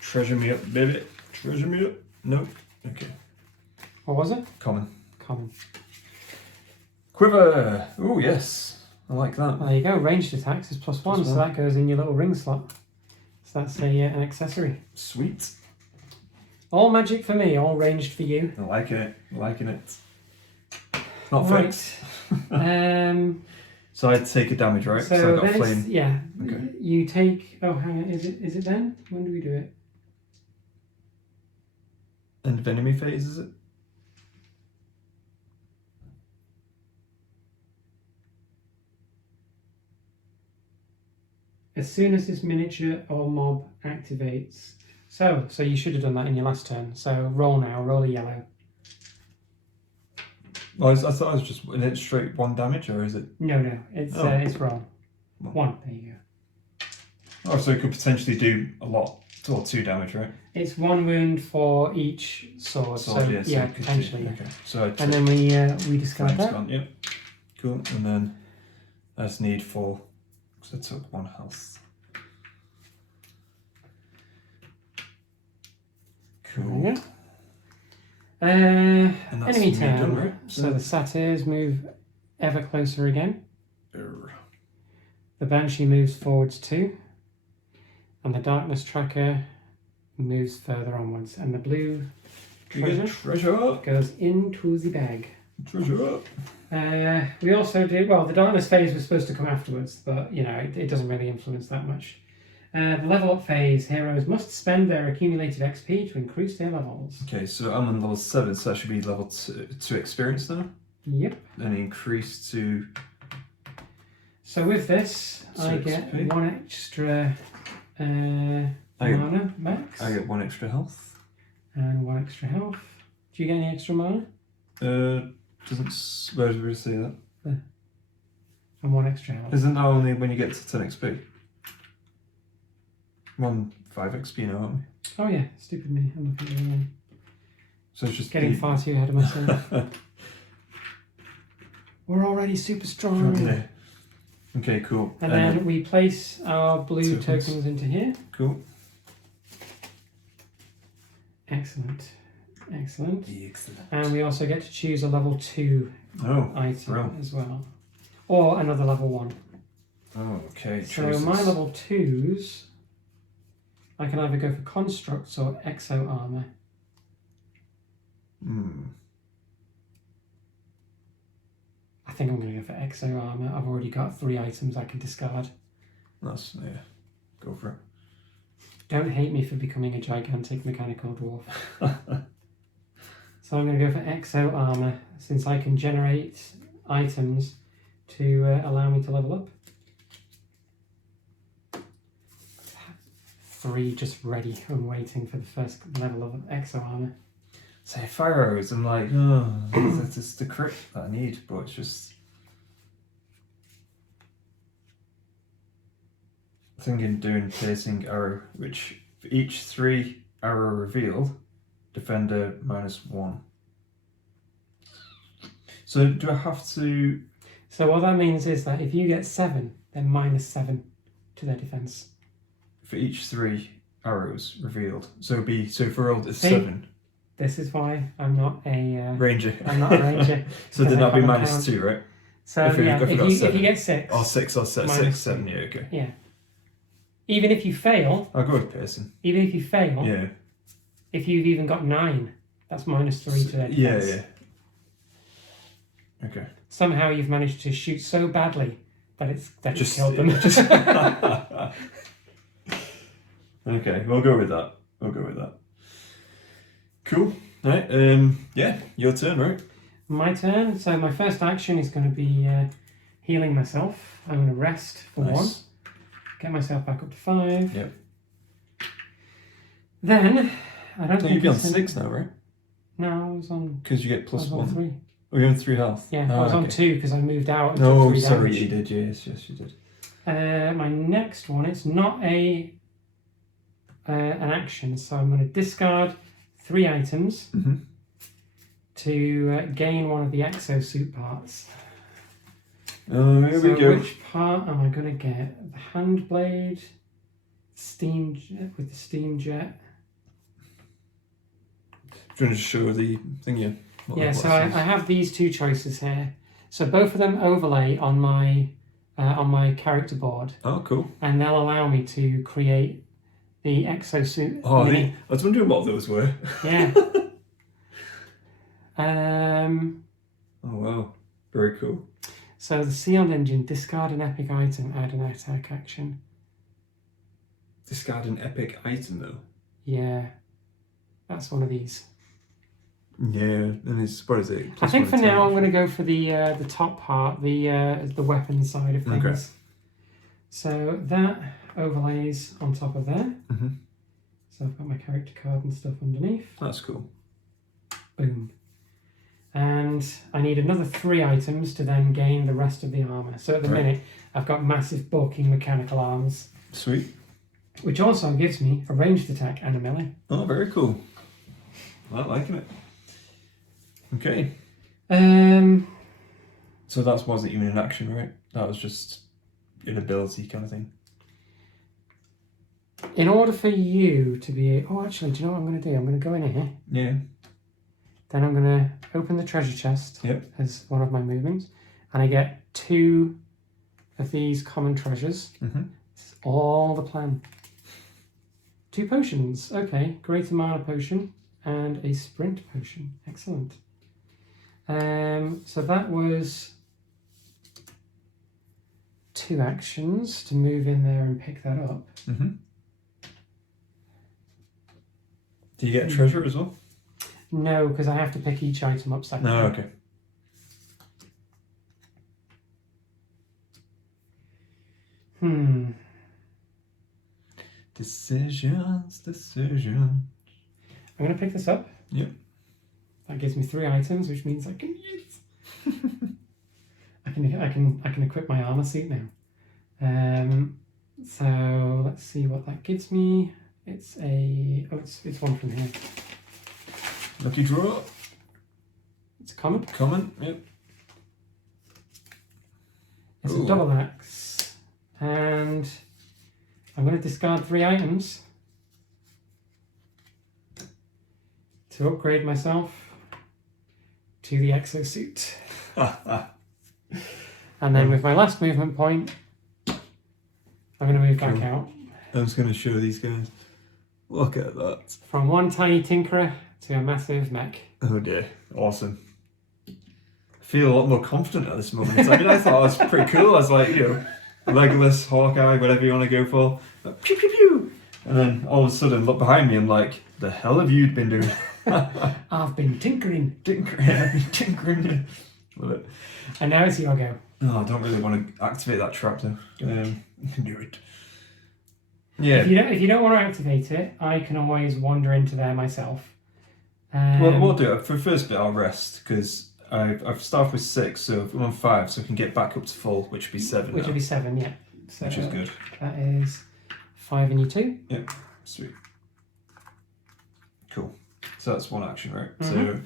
Treasure me up, baby. Treasure me up. Nope. Okay. What was it? Common. Common. Quiver. Oh, yes. I like that. Well, there you go. Ranged attacks is +1, +1. so that goes in your little ring slot. So that's an accessory. Sweet. All magic for me, all ranged for you. I like it. Liking it. Not Right. fixed. So So I take a damage, right? So I got then flame. yeah. Okay. You take. Oh, hang on. Is it then? When do we do it? End of enemy phase, is it? As soon as this miniature or mob activates. So you should have done that in your last turn. So roll now. Roll a yellow. Oh, I thought it was just is it straight 1 damage, or is it? No. It's Oh. it's roll. 1. There you go. Oh, so it could potentially do a lot, or 2 damage, right? It's 1 wound for each sword. So so yeah, it could do- potentially. Yeah. Okay. So I And then we discard flame's that. gone. Yep. Cool. And then I just need 4. So I took 1 health. There Cool. we go. And that's Enemy me turn. done, right? So the satyrs move ever closer again. The banshee moves forwards 2. And the darkness tracker moves further onwards. And the blue Treasure. goes into the bag. Treasure. We also do, well, the darkness phase was supposed to come afterwards, but, it doesn't really influence that much. The level up phase, heroes must spend their accumulated XP to increase their levels. Okay, so I'm on level 7, so that should be level 2 experience now. Yep. Then increase to. So with this, I 6 get XP. 1 extra mana max. I get 1 extra health. And 1 extra health. Do you get any extra mana? Where did we say that? And 1 extra health. Isn't that only when you get to 10 XP? We're on 5 XP now, aren't we? Oh yeah, stupid me. I'm looking at the wrong one. So it's just Getting far too ahead of myself. We're already super strong. Yeah. Okay, cool. And then we place our blue tokens. tokens into here. Cool. Excellent. Excellent. Excellent. And we also get to choose a level 2 Oh, item wow. as well. Or another level 1. Oh, okay. So choices. my level 2s, I can either go for constructs or exo armor. I think I'm going to go for exo armor. I've already got 3 items I can discard. That's, yeah. Go for it. Don't hate me for becoming a gigantic mechanical dwarf. So I'm going to go for exo armor, since I can generate items to allow me to level up. 3 just ready and waiting for the first level of exo armor. Say fire arrows, I'm like, oh, that's just the crit that I need, but it's just. Thinking doing piercing arrow, which for each 3 arrow revealed, defender -1. So do I have to? So what that means is that if you get 7, then -7 to their defense. For each 3 arrows revealed. So if we're rolled at See? 7. This is why I'm not a Ranger. I'm not a ranger. So then that'd be can't -2, right? So If we yeah, got if you 7. get 6, Or 6 or 7. minus 6, 7, yeah, okay. yeah. Even if you fail, I'll go with Pearson. even if you fail, Yeah. if you've even got 9, that's -3 to their defense. Yeah. Okay. Somehow you've managed to shoot so badly that it's Just killed them. Okay, we'll go with that. Cool. Right. Yeah, your turn, right? My turn. So my first action is going to be healing myself. I'm going to rest for 1. Get myself back up to 5. Yep. Then I don't think You'd be on it's 6 now, right? No, I was on. Because you get I plus was 1. on 3. Oh, you're on 3 health. Yeah, I was on 2 because I moved out. And No, took 3 sorry, damage. you did. Yes, you did. My next one, it's not an action, so I'm going to discard 3 items to gain one of the exosuit parts. Oh, here we go. Which part am I going to get? The hand blade, steam jet with the steam jet. Do you want to just show the thing here? Yeah, so I have these 2 choices here. So both of them overlay on my character board. Oh, cool. And they'll allow me to create the exosuit. Oh, I was wondering what those were. Yeah. Oh, wow. Very cool. So the sealed engine, discard an epic item, add an attack action. Discard an epic item, though. Yeah. That's one of these. Yeah, and it's, what is it? I think for now I'm going to go for the top part, the weapon side of things. Okay. So that overlays on top of there. So I've got my character card and stuff underneath. That's cool. Boom. And I need another 3 items to then gain the rest of the armour. So at the minute I've got massive bulking mechanical arms. Sweet. Which also gives me a ranged attack and a melee. Oh, very cool. I like liking it. Okay. So that wasn't even an action, right? That was just an ability kind of thing. In order for you to be... Oh, actually, do you know what I'm going to do? I'm going to go in here. Yeah. Then I'm going to open the treasure chest as one of my movements. And I get 2 of these common treasures. It's all the plan. 2 potions. Okay. Greater mana potion and a sprint potion. Excellent. So that was 2 actions to move in there and pick that up. Do you get a treasure as well? No, because I have to pick each item up separately. No, okay. Decisions. I'm going to pick this up. Yep. That gives me 3 items, which means I can use. I can equip my armor suit now. So let's see what that gives me. It's it's one from here. Lucky draw. It's a common. Common. Yep. It's a double axe, and I'm going to discard 3 items to upgrade myself to the exosuit. And then with my last movement point, I'm going to move back out. I was going to show these guys. Look at that. From one tiny tinkerer to a massive mech. Oh dear. Awesome. I feel a lot more confident at this moment. I mean, I thought it was pretty cool. I was like, Legolas, Hawkeye, whatever you want to go for. Like, pew, pew, pew. And then all of a sudden, look behind me and like, the hell have you been doing? I've been tinkering. I've been tinkering. Love it. And now it's your go. Oh, I don't really want to activate that trap though. You can do it. Yeah. If you don't want to activate it, I can always wander into there myself. Well, we'll do it. For the first bit, I'll rest because I've started with 6, so I'm on 5, so I can get back up to full, which would be 7. Which now. would be 7, yeah. So Which is good. That is 5 and you 2. Yep. Sweet. Cool. So that's one action, right? Mm-hmm.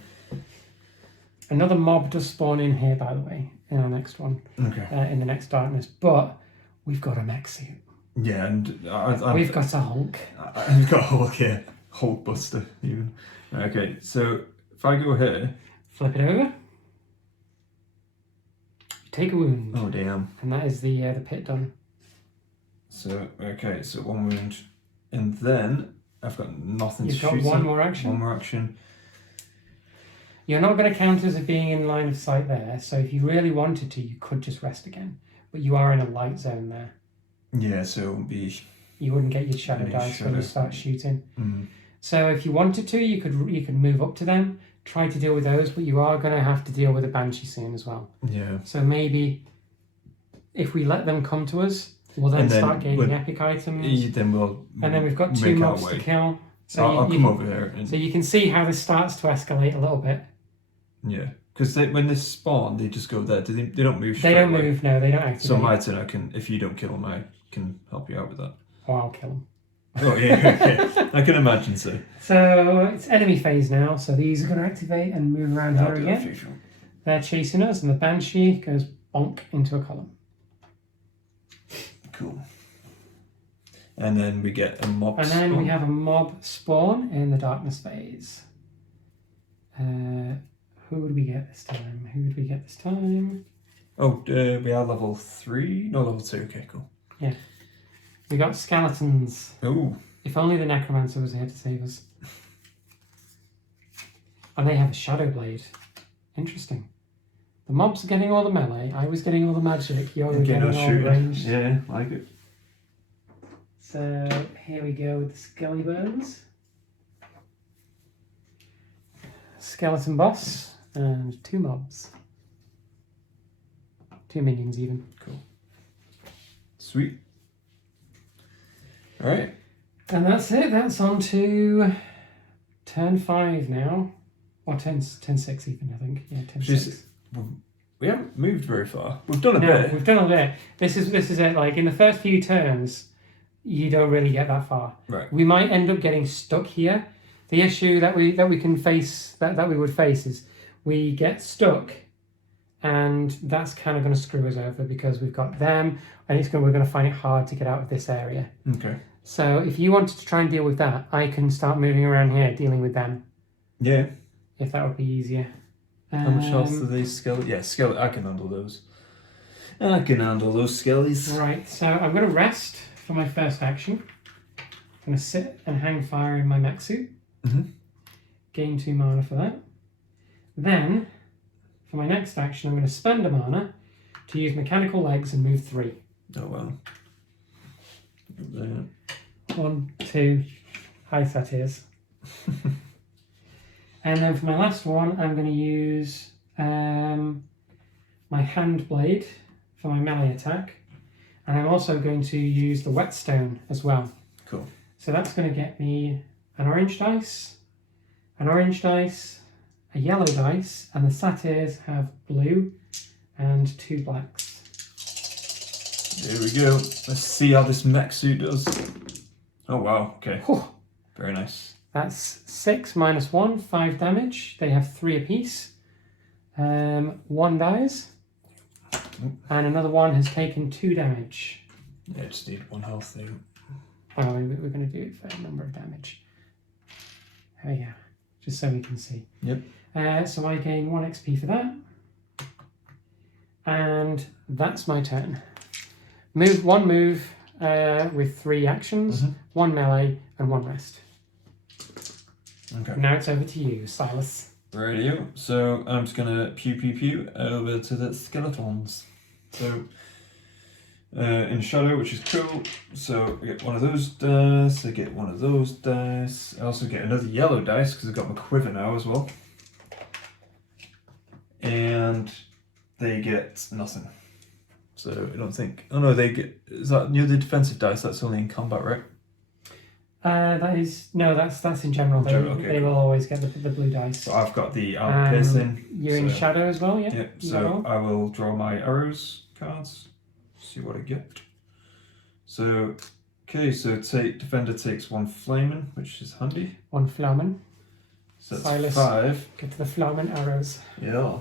So Another mob does spawn in here, by the way, in our next one. Okay. In the next darkness, but we've got a mech suit. Yeah, and we've got a Hulk. I've got a Hulk here. Hulk Buster, even. Okay, so if I go here... Flip it over. You take a wound. Oh, damn. And that is the pit done. So, okay, so 1 wound. And then I've got nothing to shoot. You've got one more action. One more action. You're not going to count as it being in line of sight there, so if you really wanted to, you could just rest again. But you are in a light zone there. Yeah, so it won't be... You wouldn't get your shadow dice when you start shooting. Mm. So if you wanted to, you could move up to them, try to deal with those, but you are going to have to deal with a Banshee soon as well. Yeah. So maybe if we let them come to us, we'll then start gaining epic items. Then we'll... And then we've got 2 mobs to kill. So I'll come over here. So you can see how this starts to escalate a little bit. Yeah. Because when they spawn, they just go there. They don't move straight They don't away. move, no, they don't activate. So my turn, I can, if you don't kill them, I can help you out with that. Oh, I'll kill them. Oh, yeah, okay. I can imagine so. So it's enemy phase now, so these are going to activate and move around here again. They're chasing us, and the Banshee goes bonk into a column. Cool. And then we get a mob And then we have a mob spawn in the darkness phase. Who would we get this time? Oh, we are level 3? No, level 2. Okay, cool. Yeah. We got skeletons. Oh. If only the Necromancer was here to save us. And they have a Shadow Blade. Interesting. The mobs are getting all the melee. I was getting all the magic. You're getting all the range. Yeah, like it. So here we go with the Skelly Bones. Skeleton boss and 2 mobs. 2 minions even. Cool. Sweet. Alright. And that's it. That's on to turn 5 now. Or turn 6 even, I think. Yeah, turn 6. We haven't moved very far. We've done a bit. We've done a bit. This is it. Like in the first few turns, you don't really get that far. Right. We might end up getting stuck here. The issue that we can face that we would face is we get stuck, and that's kind of going to screw us over because we've got them, and we're going to find it hard to get out of this area. Okay. So if you wanted to try and deal with that, I can start moving around here dealing with them. Yeah. If that would be easier. How much health do they skelly? Yeah, skelly. I can handle those. I can handle those skellies. Right. So I'm going to rest for my first action. I'm going to sit and hang fire in my mech suit. Mm-hmm. Gain 2 mana for that. Then, for my next action, I'm going to spend a mana to use mechanical legs and move 3. Oh well. There. 1, 2, high satyrs. And then for my last one, I'm going to use my hand blade for my melee attack. And I'm also going to use the whetstone as well. Cool. So that's going to get me an orange dice, a yellow dice, and the satyrs have blue and 2 blacks. There we go. Let's see how this mech suit does. Oh wow, okay. Whew. Very nice. That's 6 minus 1, 5 damage. They have 3 apiece. 1 dies. And another one has taken 2 damage. Yeah, just need 1 health there. Oh, we're going to do it for a number of damage. Oh yeah, just so we can see. Yep. So I gain 1 XP for that. And that's my turn. One move with 3 actions, 1 melee and 1 rest. Okay. Now it's over to you, Silas. Radio. So I'm just gonna pew over to the skeletons. So in shadow, which is cool. So I get 1 of those dice. I get 1 of those dice. I also get another yellow dice because I've got my quiver now as well. And they get nothing. So I don't think. Oh no, they get. Is that the defensive dice? That's only in combat, right? That's in general. They will always get the blue dice. So I've got the armor piercing. You're in shadow as well, yeah? Yep, so I will draw my arrows cards, see what I get. So, okay, so defender takes 1 flaming, which is handy. 1 flaming. So that's Silas. 5. Get to the flaming arrows. Yeah.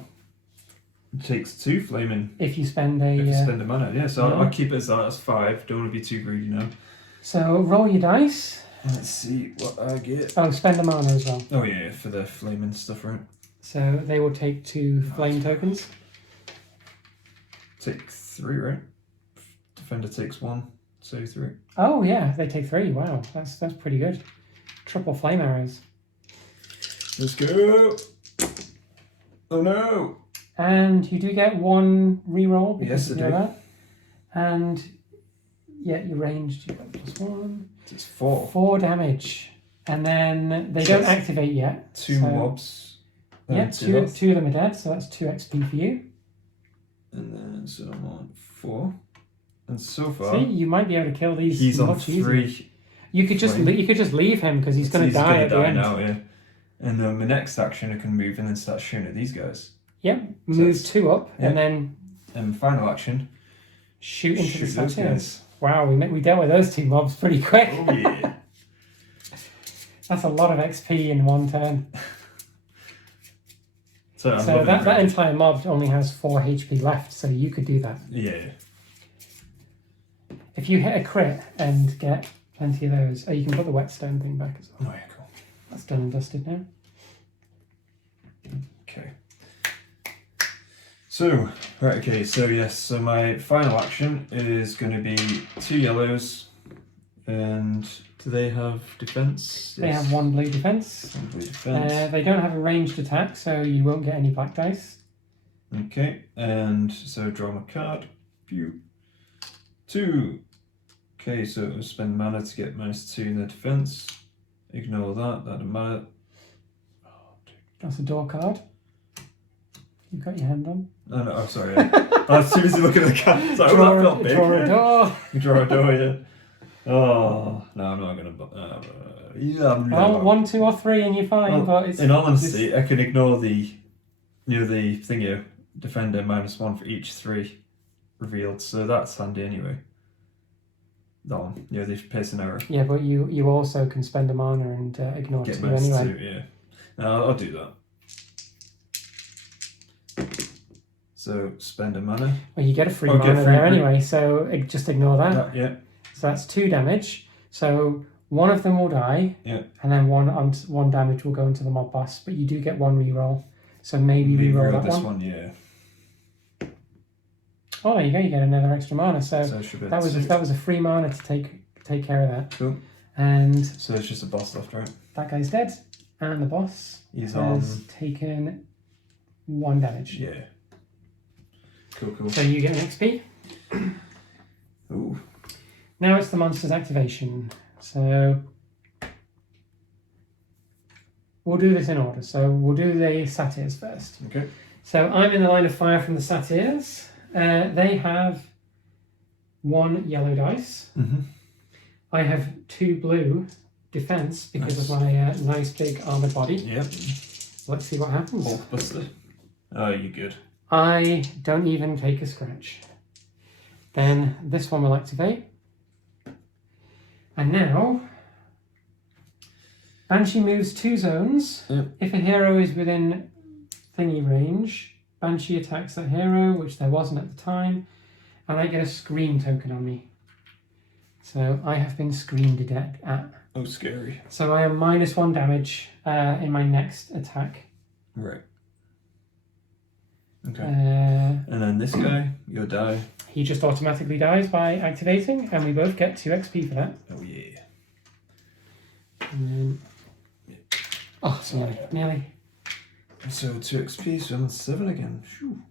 It takes 2 flaming. If you spend a... If you spend a mana, yeah. So yeah. I'll keep it as that. That's 5. Don't want to be too greedy now. So roll your dice. Let's see what I get. Oh, spend a mana as well. Oh yeah, for the flaming stuff, right? So they will take 2 flame tokens. Take 3, right? Defender takes 1, so 3. Oh yeah, they take 3. Wow, that's pretty good. Triple flame arrows. Let's go. Oh no. And you do get 1 reroll because Yes, of I do. that. And yeah, you're ranged. You got +1. It's 4. 4 damage, and then they don't activate yet. 2 mobs. Yeah, two health. of them are dead, so that's 2 XP for you. And then so I'm on 4. And so far, See, you might be able to kill these he's on much 3. easier. You could just flame. you could just leave him because he's going to die at the end. Now, yeah. And then my next action, I can move and then start shooting at these guys. Yep, move 2 up, yeah. and then And final action, shoot into the those satyrs. guys. Wow, we dealt with those 2 mobs pretty quick. Oh yeah. That's a lot of XP in 1 turn. So that entire mob only has 4 HP left, so you could do that. Yeah. If you hit a crit and get plenty of those, you can put the whetstone thing back as well. Oh yeah, cool. That's done and dusted now. Okay. So, right, okay, so yes, so my final action is going to be 2 yellows, and do they have defense? They have 1 blue defense. 1 blue defense. They don't have a ranged attack, so you won't get any black dice. Okay, and so draw my card. Pew. 2. Okay, so it will spend mana to get -2 in the defense. Ignore that doesn't matter. That's a door card. You've got your hand on. Oh no, sorry. I was too busy looking at the card. Sorry, draw, that felt big. draw a door. Draw a door, yeah. Oh, no, I'm not going to... yeah, I'm Well, 1, 2, or 3 and you're fine, Well, but it's... in all honesty, I can ignore the, the thing here, defender -1 for each 3 revealed, so that's handy anyway. That one, the piercing arrow. Yeah, but you also can spend a mana and ignore Get 2 most anyway. 2, yeah. No, I'll do that. So, spend a mana. Well, you get a free Oh, get mana free there mana. anyway, so just ignore that. Yeah. So that's 2 damage. So 1 of them will die, Yeah. and then 1 damage will go into the mob boss, but you do get 1 reroll. So maybe reroll that this one. one, yeah. Oh, there you go. You get another extra mana. So So it should be that was a free mana to take care of that. Cool. And So it's just a boss left, right? that guy's dead, and the boss He's has taken 1 damage. Yeah. Cool. So you get an XP. Ooh. Now it's the monster's activation. So we'll do this in order. So we'll do the satyrs first. Okay. So I'm in the line of fire from the satyrs. They have 1 yellow dice. Mm-hmm. I have 2 blue defense because of my nice big armored body. Yep. Let's see what happens. Hulkbuster. Oh, you're good. I don't even take a scratch. Then this one will activate. And now, Banshee moves 2 zones. Yep. If a hero is within thingy range, Banshee attacks that hero, which there wasn't at the time, and I get a scream token on me. So I have been screamed at. Oh, scary. So I am -1 damage in my next attack. Right. Okay. Uh, And then this guy, you'll die. he just automatically dies by activating, and we both get 2 XP for that. Oh, yeah. And then... Oh, nearly. So 2 XP, so I'm on 7 again. Phew.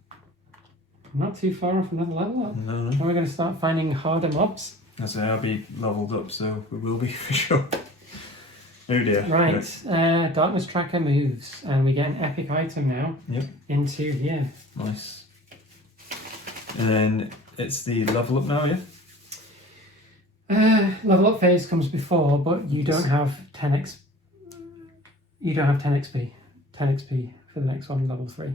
Not too far off another level up. No. And we're going to start finding harder mobs. I say I'll be leveled up, so we will be for sure. Oh dear. Right, Darkness Tracker moves, and we get an epic item now. Yep. Into here. Nice. And then it's the level up now, yeah? Level up phase comes before, but you don't have 10x. You don't have 10 XP. 10 XP for the next one, level 3.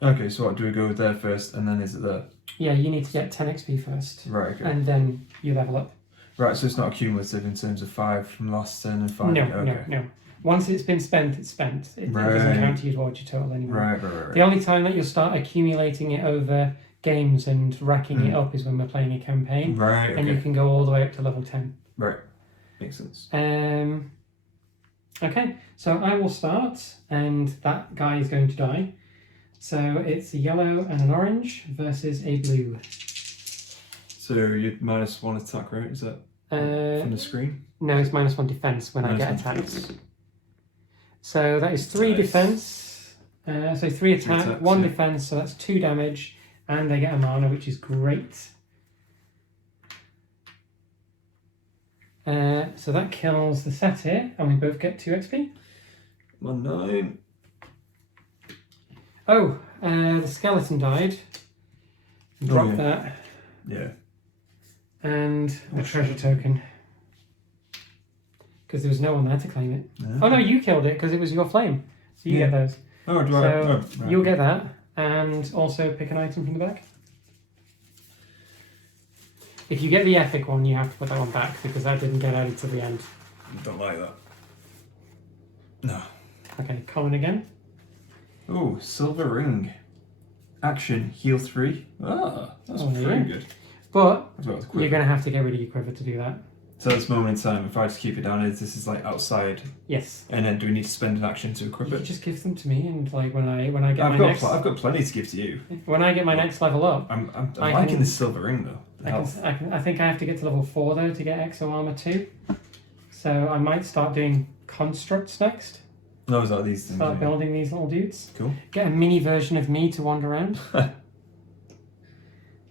Okay, so what, do we go there first, and then is it there? Yeah, you need to get 10 XP first. Right, okay. And then you level up. Right, so it's not cumulative in terms of 5 from last turn and 5. No, okay. no. Once it's been spent, it's spent. It Right. doesn't count towards your total anymore. Right. The only time that you'll start accumulating it over games and racking it up is when we're playing a campaign. Right. And you can go all the way up to level 10. Right. Makes sense. Okay, so I will start, and that guy is going to die. So it's a yellow and an orange versus a blue. So you're -1 attack, right? Is that from the screen? No, it's -1 defense when I get attacks. So that is 3 defense. So 3 attack, attacks, 1 yeah. defense, so that's 2 damage, and they get a mana, which is great. So that kills the satyr, and we both get 2 XP. 9. Oh, the skeleton died. Drop that. Yeah. And a treasure token. Because there was no one there to claim it. No. Oh no, you killed it because it was your flame. So you get those. Oh, do I? So Oh, right. you'll get that, and also pick an item from the bag. If you get the epic one, you have to put that one back because that didn't get added to the end. Don't like that. No. Okay, common again. Oh, silver ring. Action, heal 3. Ah, that's pretty good. But As well as you're quiver. going to have to get rid of your quiver to do that. So at this moment in time, if I just keep it down, this is like outside. Yes. And then do we need to spend an action to equip You it? just give them to me, and like when I get I've my got next I've got plenty to give to you. when I get my next level up, I'm I liking can- this silver ring though. I think I have to get to level 4 though to get Exo Armor 2. So I might start doing constructs next. No, is that these things? Start yeah. building these little dudes. Cool. Get a mini version of me to wander around.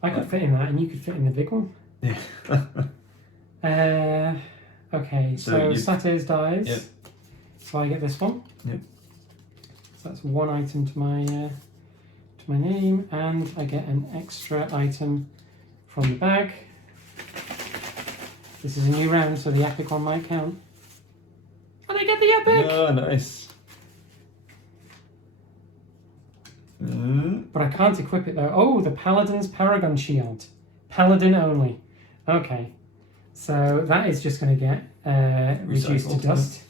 I could fit in that, and you could fit in the big one. Yeah. Okay, so you- Satyrs dies. Yep. So I get this one. Yep. So that's 1 item to my name, and I get an extra item from the bag. This is a new round, so the epic one might count. And I get the epic! Oh, nice. But I can't equip it though. Oh, the Paladin's Paragon Shield. Paladin only. Okay. So that is just going to get reduced to Recycled. dust.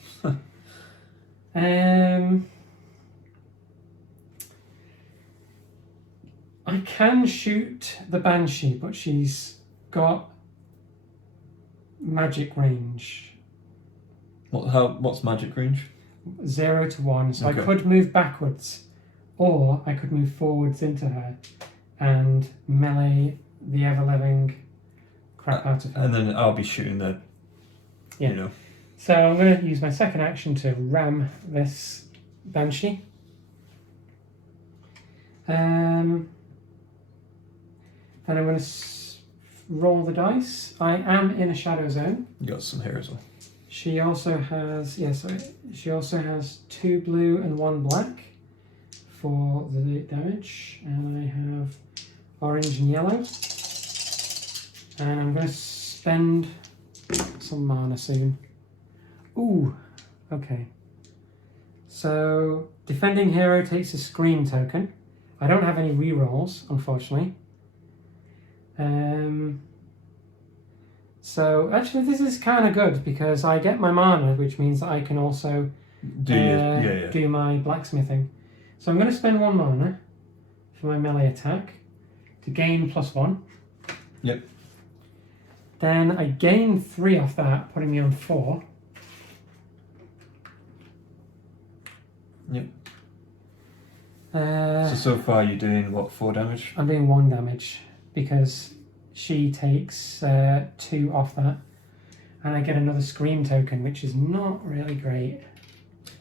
I can shoot the Banshee, but she's got magic range. What's magic range? 0 to 1. So Okay. I could move backwards, or I could move forwards into her and melee the ever-living crap out of her. And then I'll be shooting the. Yeah. You know. So I'm going to use my second action to ram this Banshee. Then I'm going to roll the dice. I am in a shadow zone. You got some here as well. She also has she also has 2 blue and 1 black for the damage, and I have orange and yellow. And I'm going to spend some mana soon. Ooh, okay. So defending hero takes a scream token. I don't have any rerolls, unfortunately. So actually this is kind of good because I get my mana, which means that I can also do my blacksmithing. So I'm going to spend 1 mana for my melee attack to gain +1. Yep. Then I gain 3 off that, putting me on 4. Yep. So far you're doing what, 4 damage? I'm doing 1 damage because she takes 2 off that, and I get another scream token, which is not really great.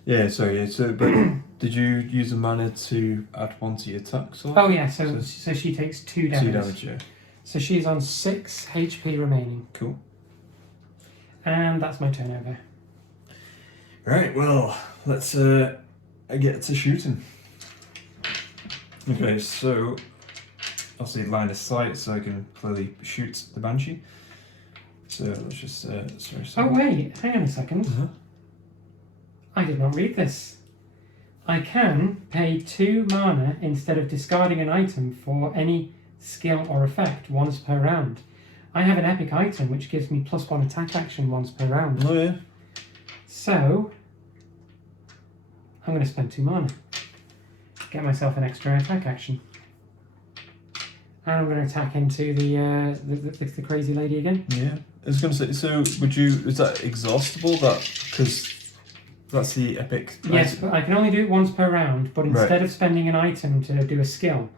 Yeah, sorry. Yeah, so, but did you use the mana to add 1 to your attack? Oh yeah, so she takes 2 damage. 2 damage, yeah. So she's on 6 HP remaining. Cool. And that's my turn over. Right, well, let's get to shooting. Okay, so obviously line of sight so I can clearly shoot the Banshee. So let's just sorry. Oh wait, hang on a second. Uh-huh. I did not read this. I can pay 2 mana instead of discarding an item for any skill or effect once per round. I have an epic item which gives me +1 attack action once per round. Oh yeah. So I'm going to spend 2 mana. Get myself an extra attack action. And I'm going to attack into the crazy lady again. Yeah. I was going to say, so is that exhaustible? Because that's the epic. Yes, but I can only do it once per round, but instead of spending an item to do a skill,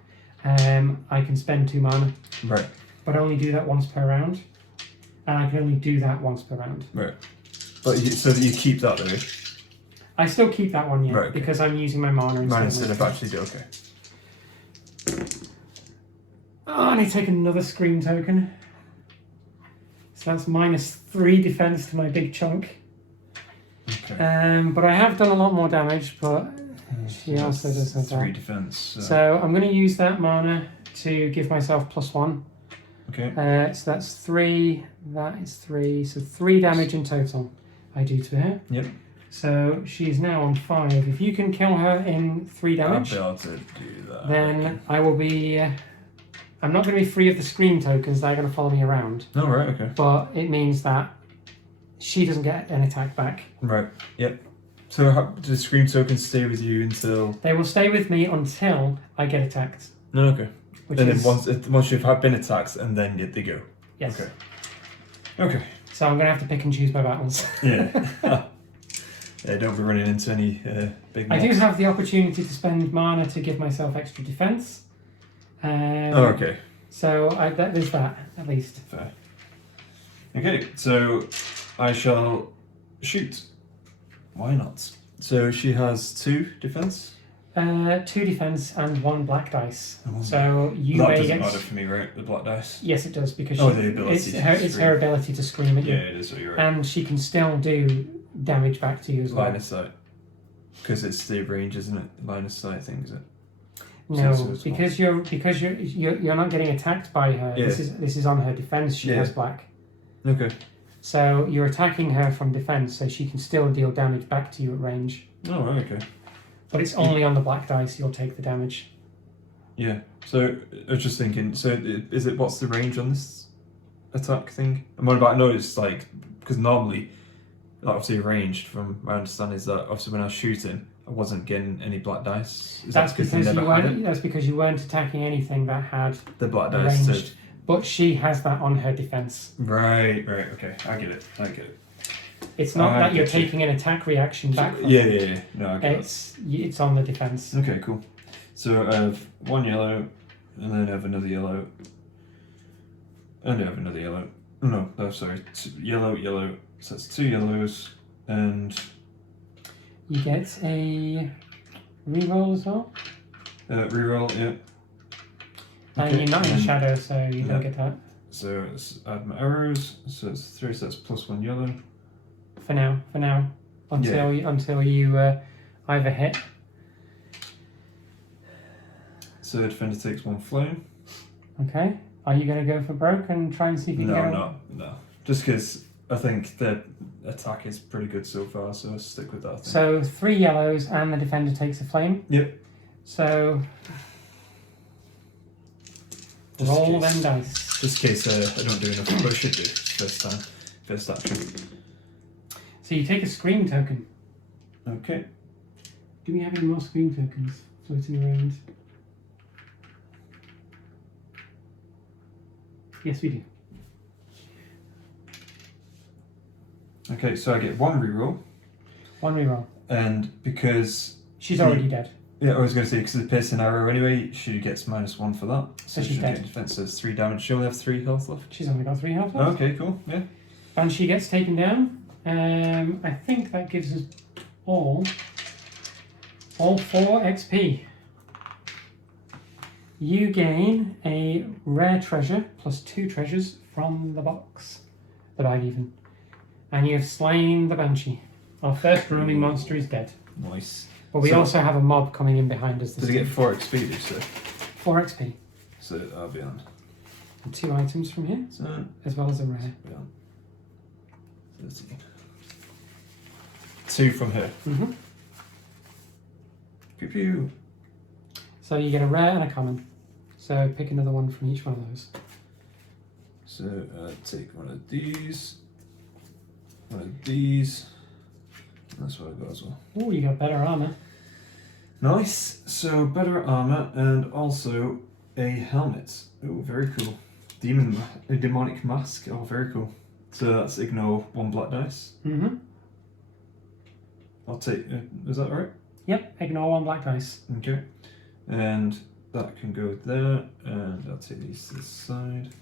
I can spend 2 mana. Right. But only do that once per round. And I can only do that once per round. Right. But so that you keep that though? I still keep that one, yeah, right, okay. because I'm using my mana instead of actually do, okay. Oh, and I take another scream token. So that's -3 defense to my big chunk. Okay. But I have done a lot more damage, but she also does have 3 that. defense. So I'm going to use that mana to give myself +1. Okay. So that's 3, that is 3, so 3 damage in total I do to her. Yep. So she's now on 5. If you can kill her in 3 damage, I'll be able to do that. then I will be... I'm not going to be free of the scream tokens that are going to follow me around. Oh, right, okay. But it means that she doesn't get an attack back. Right, yep. So how, do the scream tokens stay with you until... They will stay with me until I get attacked. No, okay. Which and is... then once you've been attacked, and then they go. Yes. Okay. Okay. So I'm going to have to pick and choose my battles. Yeah. Yeah, don't be running into any big mobs. I do have the opportunity to spend mana to give myself extra defense. Oh, okay. So there's that, at least. Fair. Okay, so I shall shoot. Why not? So she has 2 defense? 2 defense and 1 black dice. Oh. So you that may doesn't get... matter for me, right? The black dice? Yes, it does, because the ability it's her ability to scream at you. Yeah, it is, so you're right. And she can still do damage back to you as well. Line of sight. Because it's the range, isn't it? Line of sight thing, is it? No, So because you're not getting attacked by her. Yeah. This is on her defense. She has black. Okay. So you're attacking her from defense, so she can still deal damage back to you at range. Oh, right, okay. But it's only on the black dice you'll take the damage. Yeah. So I was just thinking. So what's the range on this attack thing? And what about? I know it's like because normally, like obviously ranged from my understanding is that obviously when I was shooting, I wasn't getting any black dice. That's because you weren't attacking anything that had the black dice. Ranged. But she has that on her defense. Right. Okay. I get it. It's not that you're taking an attack reaction back from Yeah. No, I get it's on the defense. Okay, cool. So I have 1 yellow, and then I have another yellow, and I have another yellow. No, sorry, yellow. So that's 2 yellows, and you get a reroll as well. Reroll, yeah. And you're not in the shadow, so you don't get that. So let's add my arrows. So it's 3, so that's +1 yellow. For now, until you either hit. So the defender takes 1 flame. Okay. Are you going to go for broke and try and see if you can get No. Just because I think the attack is pretty good so far, so I'll stick with that. I think. So 3 yellows and the defender takes a flame. Yep. So roll them dice. Just in case I don't do enough, but I should do first action. So you take a scream token. Okay. Do we have any more scream tokens floating around? Yes, we do. Okay, so I get 1 reroll. 1 reroll. And because... She's already dead. Yeah, I was going to say, because of the piercing arrow anyway, she gets -1 for that. So she's dead. Defense says 3 damage. She only has 3 health left. She's only got 3 health left. Okay, cool, yeah. And she gets taken down. I think that gives us all 4 XP. You gain a rare treasure plus 2 treasures from the box. The bag even. And you have slain the Banshee. Our first roaming monster is dead. Nice. But we also have a mob coming in behind us. Does he get 4 XP, did you say? 4 XP. So I'll be on. And 2 items from here, So, as well as a rare. be on. 13. 2 from here. Mm-hmm. Pew pew. So you get a rare and a common. So pick another one from each one of those. So take one of these. One of these. That's what I got as well. Oh, you got better armor. Nice. So better armor and also a helmet. Oh, very cool. A demonic mask. Oh, very cool. So that's ignore 1 black dice. Mm-hmm. I'll take. Is that right? Yep. Ignore 1 black dice. Okay. And that can go there, and I'll take these to the side.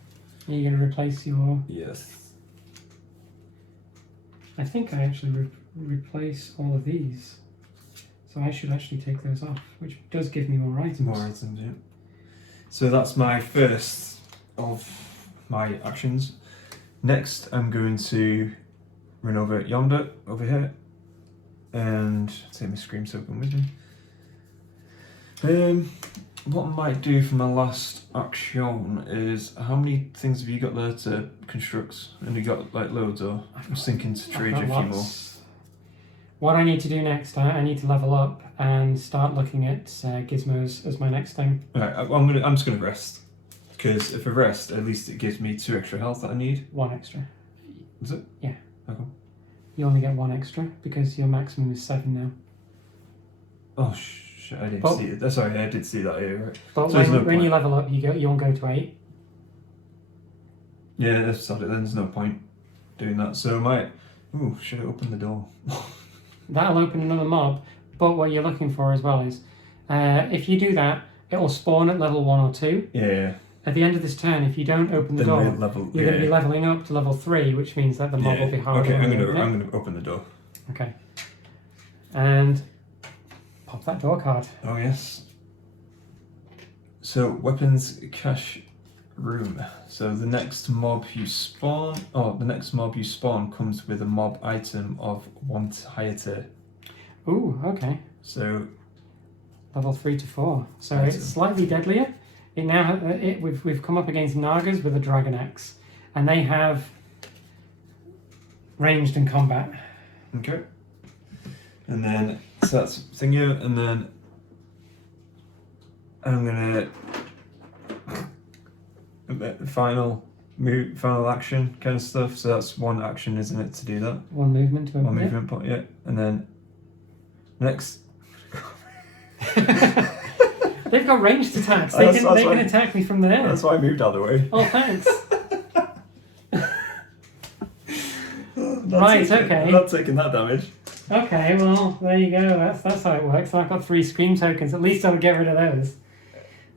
Are you going to replace your? Yes. I think I actually replace all of these. So I should actually take those off, which does give me more items. More items, yeah. So that's my first of my actions. Next, I'm going to run over yonder, over here, and take my Scream Token with me. What I might do for my last action is, how many things have you got there to construct? And you got like loads, or I was thinking to trade you a few more. What I need to do next, I need to level up and start looking at gizmos as my next thing. Right, I'm just gonna rest, because if I rest, at least it gives me 2 extra health that I need. 1 extra. Is it? Yeah. Okay. You only get 1 extra because your maximum is 7 now. Oh shit! I didn't see it. Sorry, I did see that here. Right. But So when you level up, you won't go to 8. Yeah, that's it. Then there's no point doing that. So should I open the door? That'll open another mob. But what you're looking for as well is, if you do that, it will spawn at level 1 or 2. Yeah. At the end of this turn, if you don't open the door, you're going to be leveling up to level 3, which means that the mob will be harder. Okay, I'm gonna open the door. Okay. And pop that door card. Oh yes. So weapons cache room. So the next mob you spawn, comes with a mob item of 1 higher tier. Ooh, okay. So level 3 to 4. So it's slightly deadlier. It now we've come up against Nagas with a Dragon Axe, and they have ranged and combat. Okay. And then so that's thingy, and then I'm gonna final action kind of stuff. So that's 1 action, isn't it, to do that? 1 movement to open. 1 movement point, yeah. And then next. They've got ranged attacks. They can attack me from there. That's why I moved out of the way. Oh, thanks. Right, okay. I'm not taking that damage. Okay, well, there you go. That's how it works. I've got 3 Scream tokens. At least I'll get rid of those.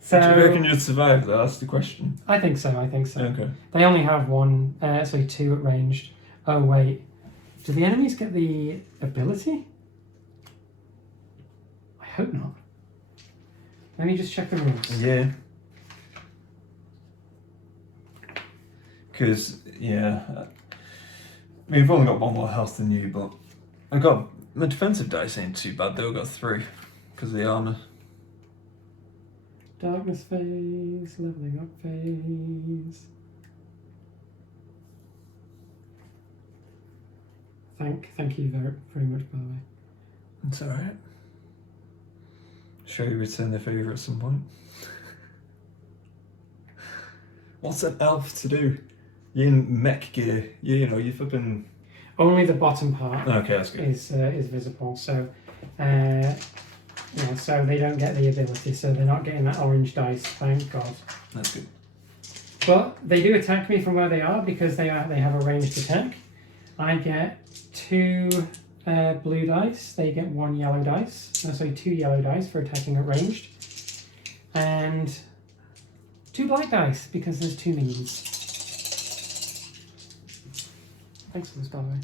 So, do you reckon you'd survive though? That's the question. I think so. Okay. They only have 1, 2 at ranged. Oh, wait. Do the enemies get the ability? I hope not. Let me just check the rules. Yeah. Because, yeah. I mean, I've only got 1 more health than you, but my defensive dice ain't too bad though. I got 3 because of the armor. Darkness phase, leveling up phase. Thank you very much, by the way. It's alright. Sure, you return the favour at some point. What's an elf to do? You're in mech gear. You've been. Only the bottom part. Okay, that's good. Is visible. So, so they don't get the ability. So they're not getting that orange dice. Thank God. That's good. But they do attack me from where they are because they have a ranged attack. I get 2 blue dice. They get 1 yellow dice. No, sorry, 2 yellow dice for attacking at ranged, and 2 black dice because there's 2 minions. Thanks for this, by the way.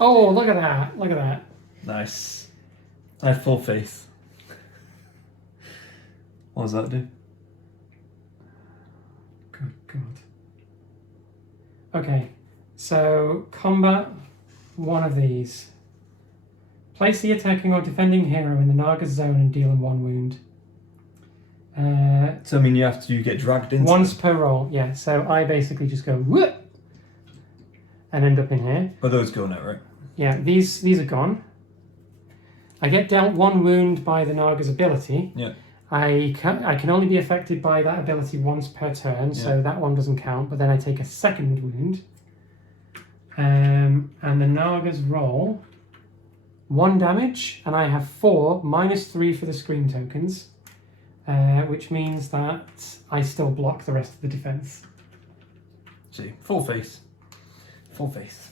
Oh, look at that! Look at that! Nice. I have full faith. What does that do? Good God. Okay, so combat 1 of these. Place the attacking or defending hero in the Naga's zone and deal him 1 wound. So I mean, you get dragged into once per roll, yeah. So I basically just go whoop and end up in here. Oh, those go now, right? Yeah, these are gone. I get dealt 1 wound by the Naga's ability. Yeah. I can only be affected by that ability once per turn, so that one doesn't count. But then I take a 2nd wound. And the Naga's roll 1 damage, and I have 4, -3 for the scream tokens, which means that I still block the rest of the defense. See, full face. Full face.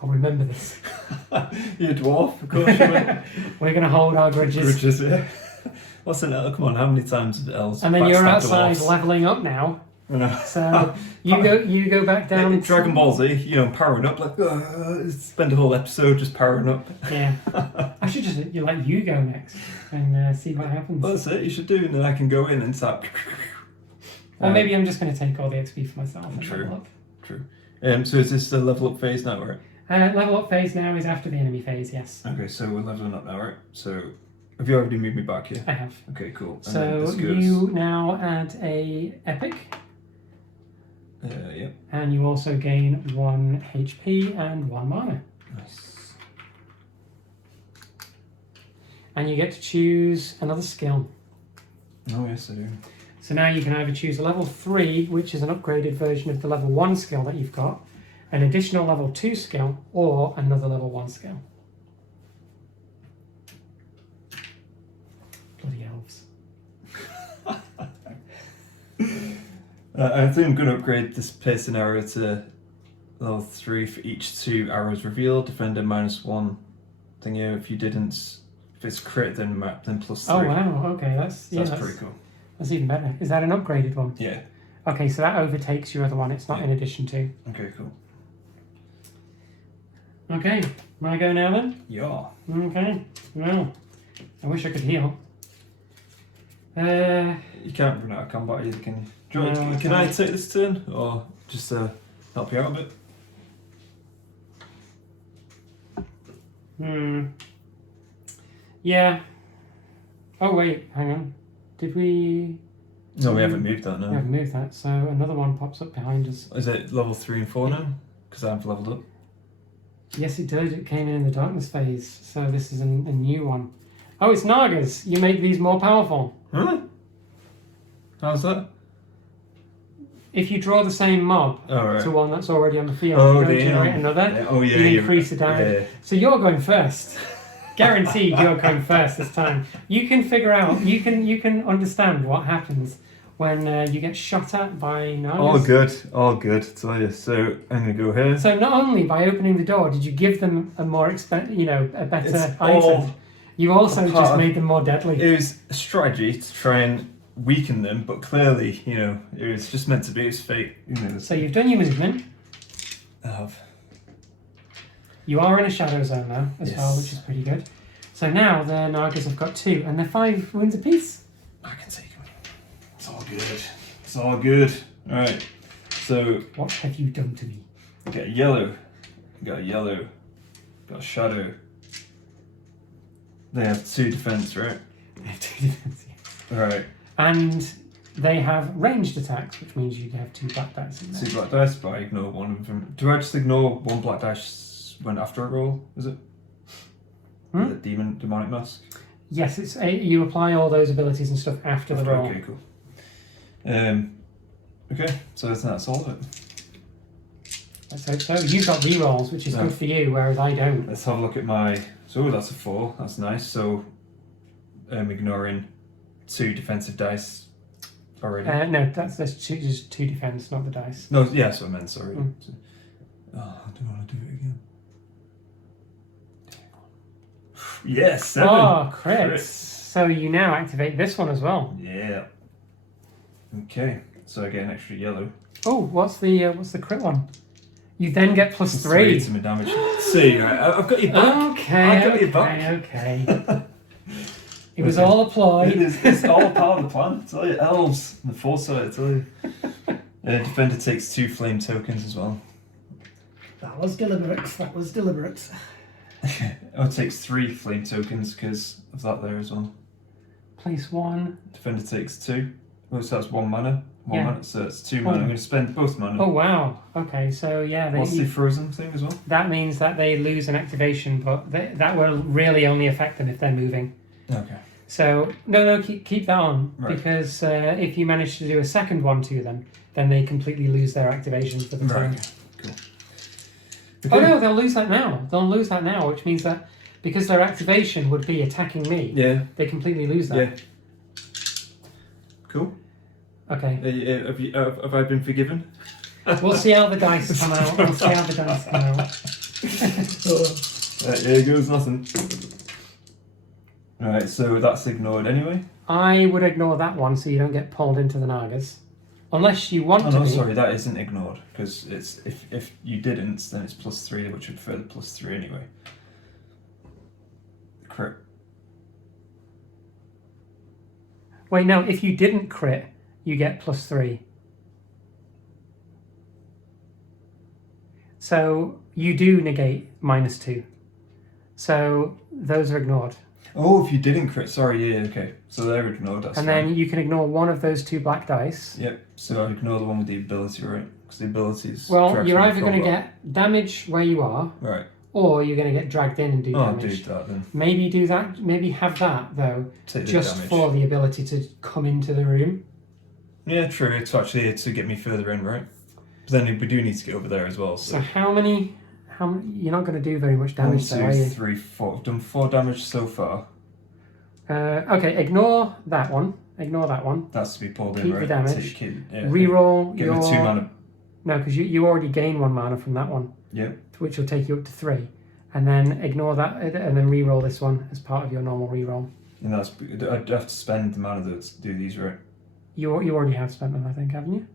I'll remember this. You're a dwarf, of course you will. We're going to hold our grudges. Grudges, yeah. What's in it? Come on, how many times have elves? And then you're backstabbed outside dwarfs? leveling up now. I know. So you go back down. Dragon Ball Z, you know, powering up like spend a whole episode just powering up. Yeah. I should just let you go next and see what happens. Well, that's it. You should do, and then I can go in and start. Or maybe I'm just going to take all the XP for myself and True. level up. True. So is this the level up phase now, right? Level up phase now is after the enemy phase, yes. Okay, so we're leveling up now, right? So have you already moved me back here? I have. Okay, cool. And then So this goes, you now add a epic, yep. and you also gain 1 HP and 1 mana. Nice. And you get to choose another skill. Oh yes, I do. So now you can either choose a level 3, which is an upgraded version of the level 1 skill that you've got, an additional level 2 skill, or another level 1 skill. Bloody elves. I think I'm going to upgrade this piercing arrow to level 3 for each 2 arrows revealed. Defender -1 thing here. If you didn't, if it's crit, then +3. Oh wow, okay, that's Pretty cool. That's even better. Is that an upgraded one? Yeah. Okay, so that overtakes your other one. It's not in addition to. Okay, cool. Okay, want to go now then? Yeah. Okay, well, I wish I could heal. You can't run out of combat either, can you? Do you want, No, I can I can't. take this turn, or just help you out a bit? Yeah. Oh wait, hang on. Did we? No, we haven't moved that We now. haven't moved that, so another one pops up behind us. Is it level 3 and 4 now? Because I've leveled up. Yes, it did. It came in the darkness phase, so this is a new one. Oh, it's Nagas. You make these more powerful. Huh? How's that? If you draw the same mob Oh, right. to one that's already on the field, Oh, you don't damn. generate another. Yeah. Oh, yeah. You increase the damage. Yeah. So you're going first. Guaranteed, you're going first this time. You can figure out. You can understand what happens when you get shot at by Nagas. All good. Tell you. So I'm gonna go here. So not only by opening the door did you give them a more a better It's item, all you also a part just of- made them more deadly. It was a strategy to try and weaken them, but clearly, you know, it was just meant to be. It's fate. You know. So you've done your movement. I have. You are in a shadow zone now as well, Yes. which is pretty good. So now the Nagas have got 2, and they're 5 wounds apiece. I can take them. It's all good. It's all good. All right. So What have you done to me? got a yellow. Got a yellow. Got a shadow. They have 2 defense, right? They have 2 defense, yeah. All right. And they have ranged attacks, which means you have 2 black dice in there. 2 black dice, but I ignore one of them. Do I just ignore 1 black dice when after a roll? Is it? Hmm? The demonic mask. Yes, it's you apply all those abilities and stuff after the roll. Okay, cool. Okay, so that's all of it. So you've got rerolls, which is No. good for you, whereas I don't. Let's have a look at my. So that's a 4. That's nice. So ignoring 2 defensive dice already. No, that's just 2 defense, not the dice. No, yeah, that's what I meant. Sorry. Mm. Oh, I don't want to do it again. Yes, 7. Oh, crits. Crits. So you now activate this one as well. Yeah. Okay, so I get an extra yellow. Oh, what's the crit one? You then get plus Plus 3. to my damage. See, right, I've got your back. Okay, I got okay, your back. okay. It was all a ploy. It's all part of the plan. I tell you, elves, the foresight. I tell you. Defender takes 2 flame tokens as well. That was deliberate. That was deliberate. Oh, it takes 3 flame tokens because of that there as well. Place 1. Defender takes 2. Oh, so that's 1 mana. Yeah. Mana, so it's 2 mana. I'm going to spend both mana. Oh wow. Okay, so yeah, What's the frozen thing as well? that means that they lose an activation, but that will really only affect them if they're moving. Okay. So no, keep that on, Right. because if you manage to do a second one to them, then they completely lose their activation for the turn. Right. Cool. Oh no, they'll lose that now. They'll lose that now, which means that because their activation would be attacking me, Yeah. they completely lose that. Yeah. Cool. Okay. Have I been forgiven? We'll see how the dice come out. We'll see how the dice come out. Here goes nothing. Alright, so that's ignored anyway. I would ignore that one so you don't get pulled into the Nagas. Unless you want to be. Sorry, that isn't ignored. Because it's if you didn't, then it's +3, which would further +3 anyway. Crit. Wait, no, if you didn't crit, you get +3. So you do negate -2. So those are ignored. Oh, if you didn't crit, sorry, yeah, okay. So they're ignored, that's And fine. then you can ignore one of those 2 black dice. Yep, so I ignore the one with the ability, right? Because the ability is... Well, you're either going to get damage where you are, right, or you're going to get dragged in and do I'll damage. do that then. Maybe do that, maybe have that, though, Take the just damage. for the ability to come into the room. Yeah, true, it's actually to get me further in, right? But then we do need to get over there as well, So so... how many... You're not going to do very much damage 1, there, are 2, you? 3, 4. I've done 4 damage so far. Okay, ignore that one. Ignore that one. That's to be pulled Keep in, the right? damage. Yeah, Reroll Get your... me 2 mana. No, because you already gain 1 mana from that one. Yep. Which will take you up to 3. And then ignore that, and then re-roll this one as part of your normal re-roll. And that's... I'd have to spend the mana to do these, right? You already have spent them, I think, haven't you?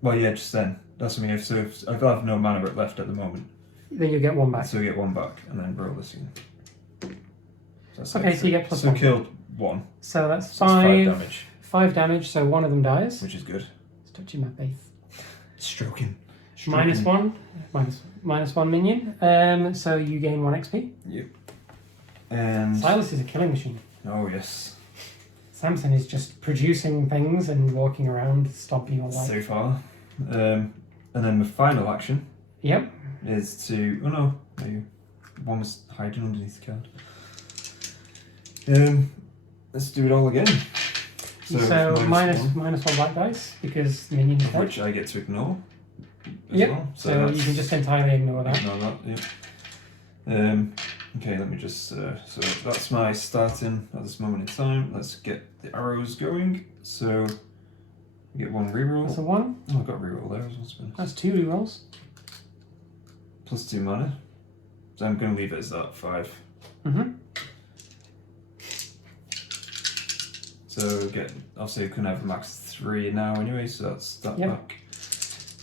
Well, yeah, just then. That's what I mean. So if I have no mana left at the moment. Then you get 1 back. So you get 1 back, and then roll this again. So Okay, so you get +1. So killed 1. So that's So 5 damage. 5 damage, so one of them dies. Which is good. It's touching my face. Stroking. -1. -1 minion. So you gain 1 XP. Yep. And... Silas is a killing machine. Oh, yes. Samson is just producing things and walking around, stomping all life. So far. And then the final action Yep. is to... Oh, no. One was hiding underneath the card. Let's do it all again. So -1, minus 1 black dice because minions dead. which I get to ignore. As Yep. well. So you can just entirely ignore that. Ignore that. Yep. Okay, let me just. So that's my starting at this moment in time. Let's get the arrows going. So we get 1 reroll. That's a 1. Oh, I've got a reroll there as well. That's 2 rerolls. +2 mana. So I'm going to leave it as that 5. Mm-hmm. So get, obviously I couldn't have max 3 now anyway, so that's that Yep. back.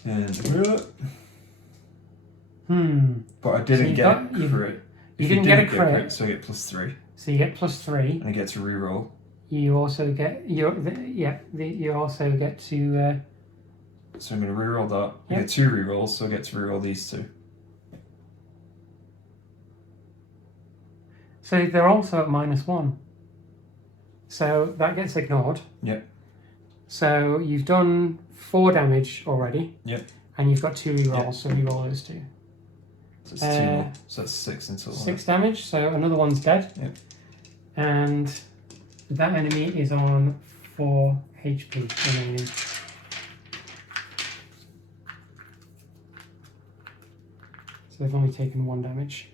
And but I didn't you've get got- a you- crit. you If didn't get a crit. So I get +3, So you get +3. and I get to reroll. You also get you also get to So I'm going to reroll that. I Yep. get 2 rerolls, so I get to reroll these 2. so they're also at -1. So that gets ignored. Yep. So you've done 4 damage already. Yep. And you've got 2 rerolls, Yep. so reroll those 2. So it's 2 more. So that's 6 in total. 6 damage, so another one's dead. Yep. And that enemy is on 4 HP remaining. So they've only taken 1 damage.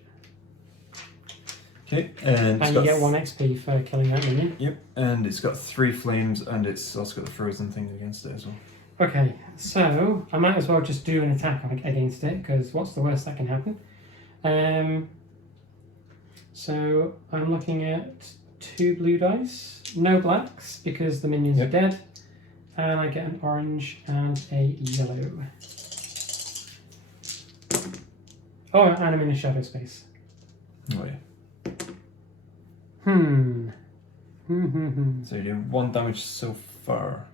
Okay, and And you get 1 XP for killing that minion. Yep, and it's got 3 flames, and it's also got the frozen thing against it as well. Okay, so I might as well just do an attack against it, because what's the worst that can happen? So I'm looking at 2 blue dice, no blacks, because the minions Yep. are dead, and I get an orange and a yellow. Oh, and I'm in a shadow space. Oh yeah. So you're doing 1 damage so far.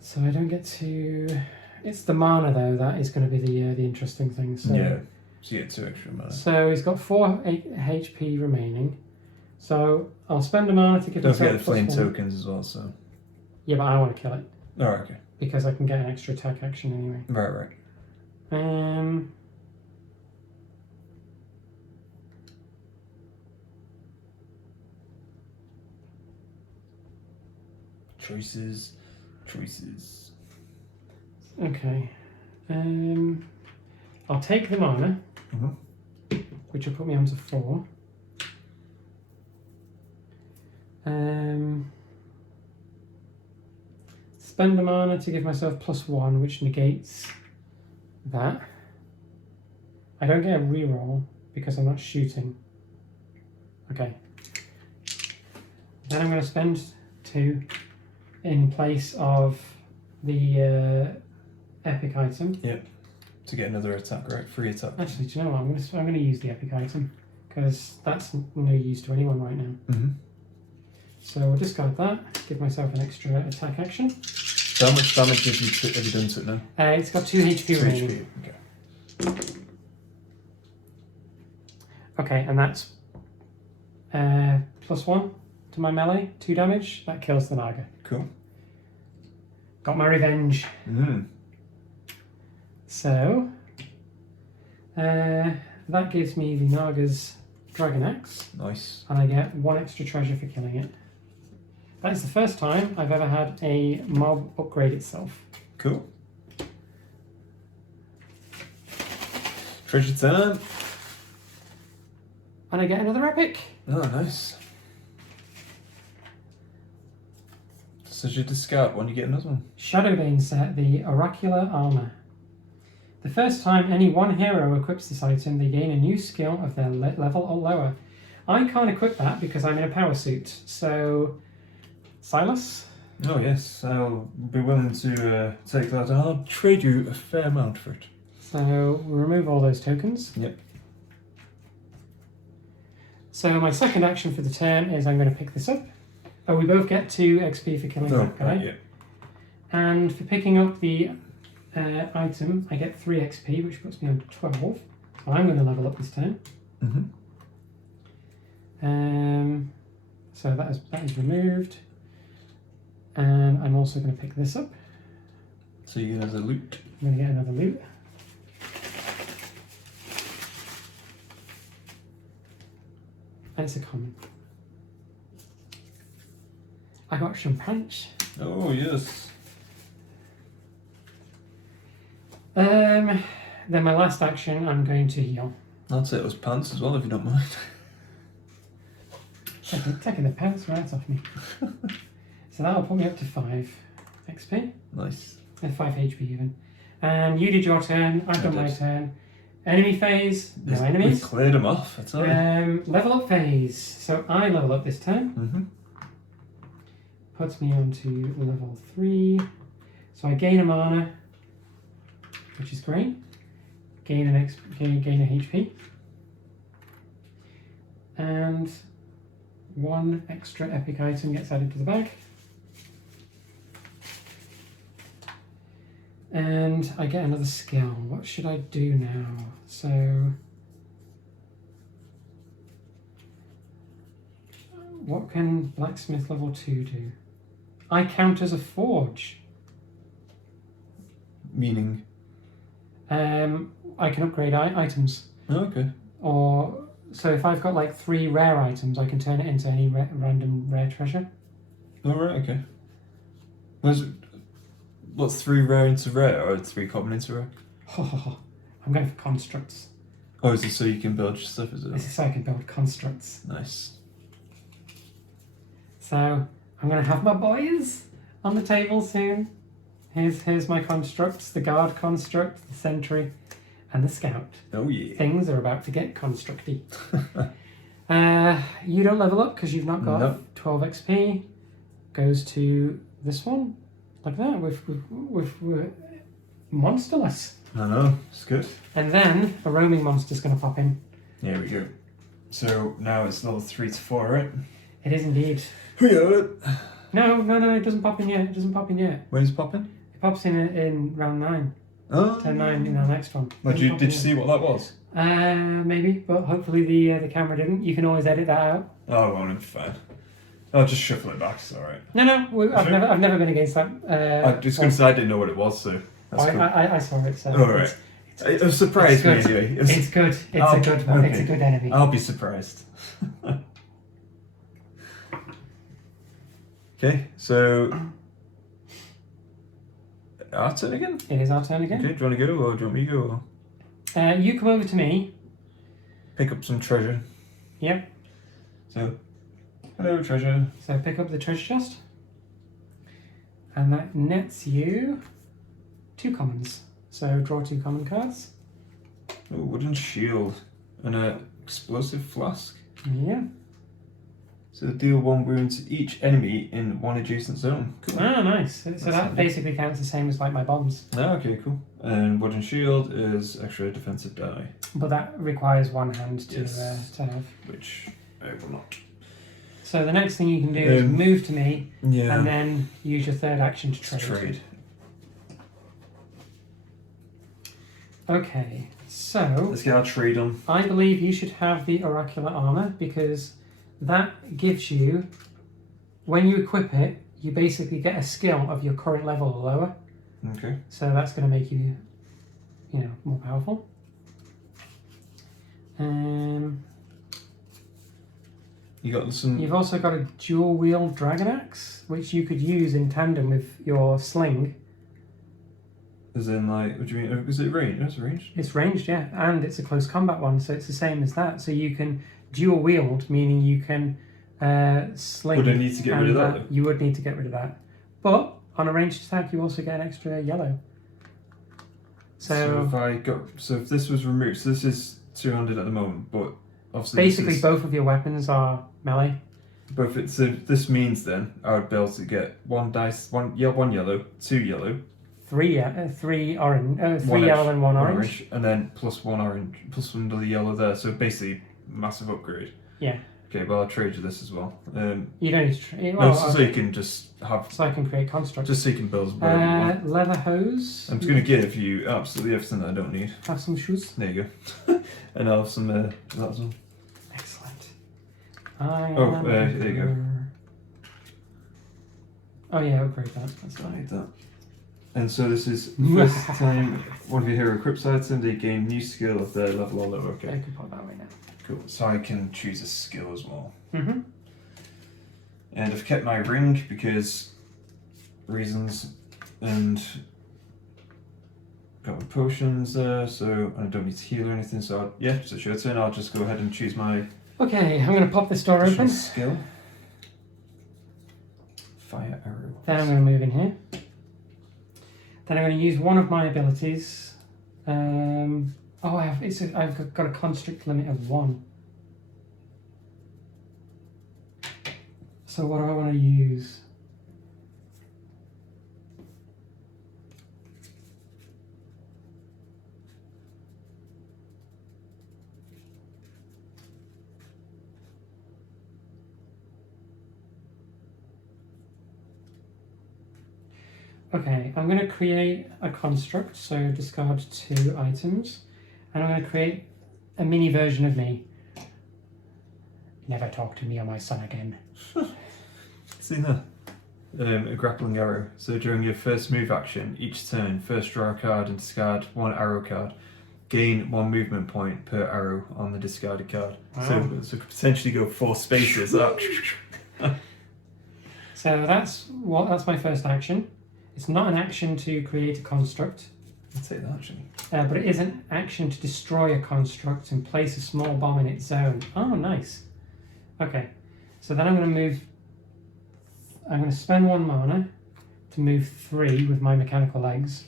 So I don't get to... It's the mana, though, that is going to be the interesting thing. So, Yeah, so you get 2 extra mana. So he's got 4 HP remaining. So I'll spend a mana to give Don't myself forget the flame +1. tokens as well, so... Yeah, but I want to kill it, Alright, okay. because I can get an extra attack action anyway. Right. Choices. Okay. I'll take the mana, Mhm. which will put me on to 4. Spend the mana to give myself +1, which negates that. I don't get a reroll because I'm not shooting. Okay. Then I'm going to spend 2 in place of the epic item. Yep. To get another attack, right? Free attack. Actually, do you know what? I'm going to use the epic item because that's no use to anyone right now. Mm-hmm. So we'll discard that. Give myself an extra attack action. So how much damage have you done to it now? It's got 2 HP 2 remaining. HP. Okay. Okay, and that's +1 to my melee, 2 damage. That kills the Naga. Cool. Got my revenge. So that gives me the Naga's Dragon Axe. Nice. And I get 1 extra treasure for killing it. That is the first time I've ever had a mob upgrade itself. Cool. Treasure time. And I get another epic. Oh, nice. So you discard one, you get another one. Shadowbane set, the Oracular Armor. The first time any one hero equips this item, they gain a new skill of their level or lower. I can't equip that because I'm in a power suit. So, Silas? Oh yes, I'll be willing to take that. I'll trade you a fair amount for it. So, we'll remove all those tokens. Yep. So my second action for the turn is I'm going to pick this up. Oh, we both get 2 XP for killing that guy. Right, yeah. And for picking up the item, I get 3 XP, which puts me on 12. So I'm going to level up this turn. So that is removed. And I'm also going to pick this up. So you get another loot. I'm going to get another loot. And it's a common. I got some pants. Oh yes. Then my last action, I'm going to heal. I'd say it was pants as well, if you don't mind. Taking the pants right off me. So that'll put me up to 5 XP. Nice. And 5 HP even. And you did your turn, I've done my turn. Enemy phase, no enemies. We cleared them off, I tell you. Level up phase. So I level up this turn. Puts me on to level 3. So I gain a mana, which is great. Gain a HP. And 1 extra epic item gets added to the bag. And I get another skill. What should I do now? So, what can Blacksmith level 2 do? I count as a forge. Meaning? I can upgrade items. Oh, okay. Or, so if I've got like 3 rare items, I can turn it into any random rare treasure. Oh, right, okay. What's 3 rare into rare, or 3 common into rare? I'm going for constructs. Oh, is it so you can build your stuff, is it? This is so I can build constructs. Nice. So, I'm going to have my boys on the table soon. Here's my constructs, the guard construct, the sentry, and the scout. Oh yeah. Things are about to get constructy. You don't level up because you've not got 12 XP. Goes to this one, like that, with monsterless. I know, it's good. And then a roaming monster's going to pop in. Here we go. So now it's level 3 to 4, right? It is indeed. Yeah. No, it doesn't pop in yet. It doesn't pop in yet. When's it popping? It pops in round 9. Oh. Turn 9 in our next one. Well, did you see what that was? Maybe, but hopefully the camera didn't. You can always edit that out. Oh, well, it's fine. I'll just shuffle it back, it's alright. No, I've never been against that. I was going to say I didn't know what it was, so that's cool. I saw it, so... Alright. It surprised me anyway. It's good. It's a good enemy. I'll be surprised. Okay, so... Our turn again? It is our turn again. Okay, do you want to go, or do you want me to go? Or? You come over to me. Pick up some treasure. Yep. So, hello treasure. So pick up the treasure chest. And that nets you 2 commons. So draw 2 common cards. Oh, wooden shield and a explosive flask. Yeah. So deal 1 wound to each enemy in 1 adjacent zone. Cool. Ah, nice. So that basically counts the same as like my bombs. Ah, okay, cool. And wooden shield is extra defensive die. But that requires 1 hand to have. Which I will not. So the next thing you can do is move to me Yeah. and then use your 3rd action to trade. Okay, so Let's get our trade on. I believe you should have the oracular armor because that gives you, when you equip it, you basically get a skill of your current level or lower. Okay. So that's going to make you, more powerful. You got some. You've also got a dual wield dragon axe, which you could use in tandem with your sling. As in, like, what do you mean? Is it ranged? It's ranged. It's ranged, yeah, and it's a close combat one, so it's the same as that. So you can dual wield, meaning you can sling. Would I need to get rid of that, though? You would need to get rid of that. But on a ranged attack, you also get an extra yellow. So if this was removed, so this is 200 at the moment, but obviously basically both of your weapons are melee. So this means then I would be able to get 1 dice, one yellow, 2 yellow. 3 orange, 3 yellow and 1 orange. And then plus 1 orange, plus another yellow there. So basically, massive upgrade. Yeah. Okay, well, I'll trade you this as well. You don't need to trade. Well, so you can just have. So I can create constructs. Just so you can build whatever you want. Leather hose. I'm just going to give you absolutely everything that I don't need. Have some shoes. There you go. And I'll have some. That's all. Excellent. There you go. Oh yeah, upgrade that. That's I fine. need that. And so this is the first time one of your hero equips item, they gain new skill if they're level or lower. Okay. I can put that way now. Cool. So I can choose a skill as well. Mm-hmm. And I've kept my ring because reasons, and got my potions there, so I don't need to heal or anything. So so it's your turn. I'll just go ahead and choose my. Okay, I'm going to pop this door open. Skill. Fire arrow. Then I'm going to move in here. Then I'm going to use one of my abilities. I've got a construct limit of 1. So what do I want to use? Okay, I'm going to create a construct, so discard 2 items, and I'm going to create a mini version of me. Never talk to me or my son again. See that? A grappling arrow. So during your first move action, each turn, first draw a card and discard 1 arrow card. Gain 1 movement point per arrow on the discarded card. Wow. So could potentially go 4 spaces. So that's my first action. It's not an action to create a construct. I'll take that actually. But it is an action to destroy a construct and place a small bomb in its zone. Oh, nice. Okay, so then I'm going to spend 1 mana to move 3 with my mechanical legs.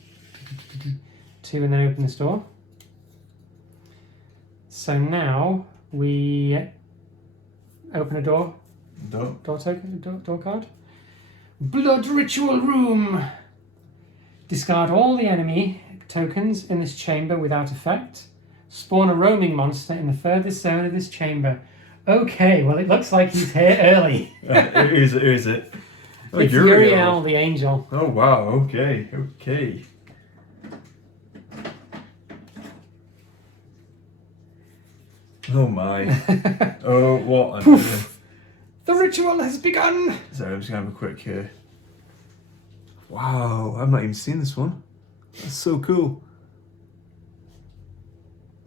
2 and then open this door. So now we open a door. Door card. Blood Ritual Room. Discard all the enemy tokens in this chamber without effect. Spawn a roaming monster in the furthest zone of this chamber. Okay, well it looks like he's here early. Who is it? Oh, it's Uriel the Angel. Oh wow, okay. Oh my. Oh, what? The ritual has begun! Sorry, I'm just going to have a quick Wow, I've not even seen this one. That's so cool.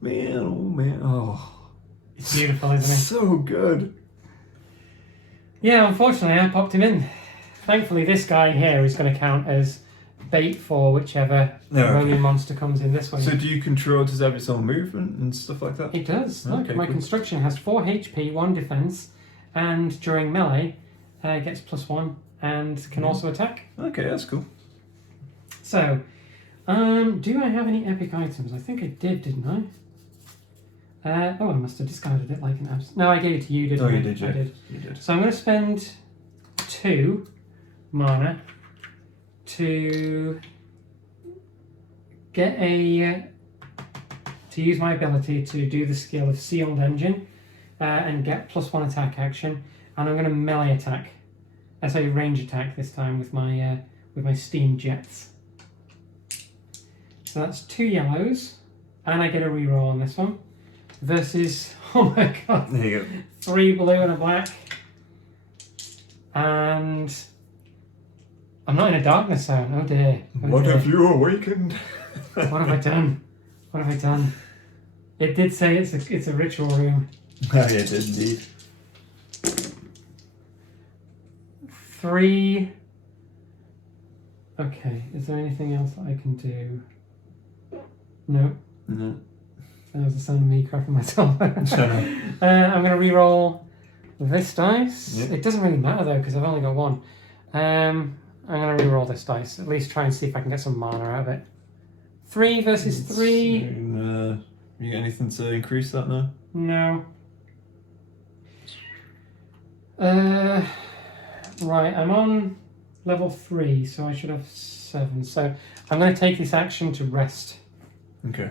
Man, oh man, oh. It's beautiful, isn't it? So good. Yeah, unfortunately I popped him in. Thankfully this guy here is going to count as bait for whichever roaming monster comes in this way. So do you control, does it have its own movement and stuff like that? It does. Look, Okay, my cool. construction has 4 HP, 1 defense, and during melee gets +1 and can also attack. Okay, that's cool. So, do I have any epic items? I think I did, didn't I? Oh, I must have discarded it like an abs. No, I gave it to you, didn't I? Oh, you did, yeah. I did. You did. So I'm going to spend 2 mana to get to use my ability to do the skill of Sealed Engine and get +1 attack action, and I'm going to melee attack. That's a range attack this time with my steam jets. So that's 2 yellows, and I get a reroll on this one. Versus, oh my god, There you go. 3 blue and a black, and I'm not in a darkness zone. Oh dear. Oh What dear. have you awakened? What have I done? What have I done? It did say it's a ritual room. Oh, yeah, it did indeed. 3. Okay, is there anything else that I can do? No. No. That was the sound of me cracking myself. I'm going to re-roll this dice. Yep. It doesn't really matter though because I've only got 1. I'm going to re-roll this dice. At least try and see if I can get some mana out of it. 3 versus 3. You got anything to increase that now? No. Right, I'm on level 3, so I should have 7. So I'm going to take this action to rest. Okay.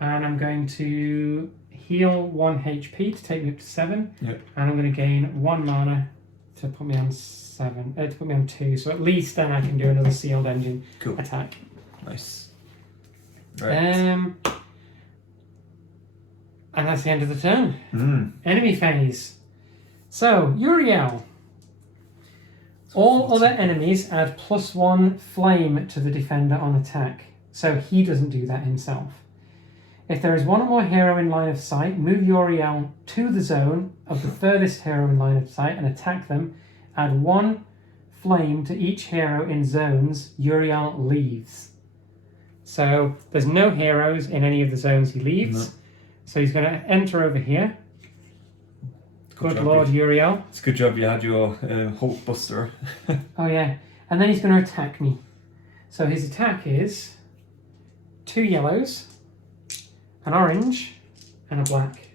And I'm going to heal 1 HP to take me up to 7. Yep. And I'm going to gain 1 mana to put me on 7. To put me on 2. So at least then I can do another Sealed Engine attack. Nice. Right. And that's the end of the turn. Enemy phase. So Uriel. All other enemies add +1 flame to the defender on attack. So he doesn't do that himself. If there is 1 or more hero in line of sight, move Uriel to the zone of the furthest hero in line of sight and attack them. Add 1 flame to each hero in zones Uriel leaves. So there's no heroes in any of the zones he leaves. No. So he's going to enter over here. Good job, Lord Uriel. It's a good job you had your Hulk Buster. Oh yeah. And then he's going to attack me. So his attack is 2 yellows, an orange, and a black.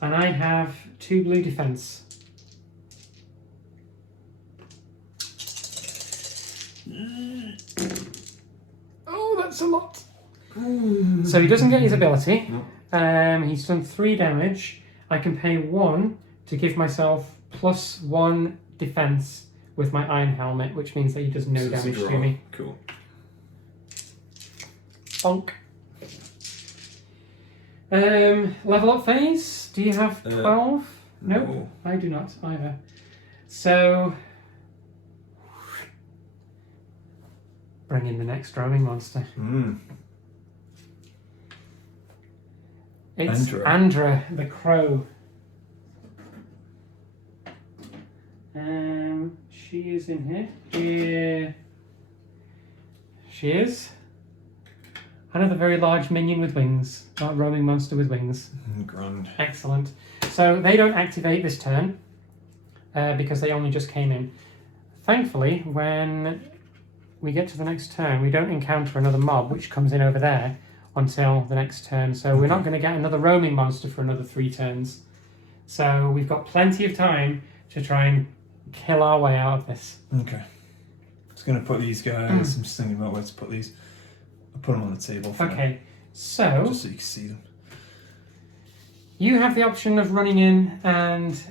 And I have 2 blue defense. Oh, that's a lot. So he doesn't get his ability. No. He's done 3 damage. I can pay 1 to give myself +1 defense with my iron helmet, which means that he does no damage to me. Cool. Bonk. Level up phase. Do you have 12? Nope, No. I do not either. So bring in the next roaming monster. It's Andra the Crow. She is in here. Here she is. Another very large minion with wings. Roaming monster with wings. Grand. Excellent. So they don't activate this turn because they only just came in. Thankfully, when we get to the next turn, we don't encounter another mob, which comes in over there, until the next turn. So we're not going to get another roaming monster for another 3 turns. So we've got plenty of time to try and kill our way out of this. Okay. I was going to put these guys, I'm just thinking about where to put these. I'll put them on the table for Okay, now, so just so you can see them. you have the option of running in and...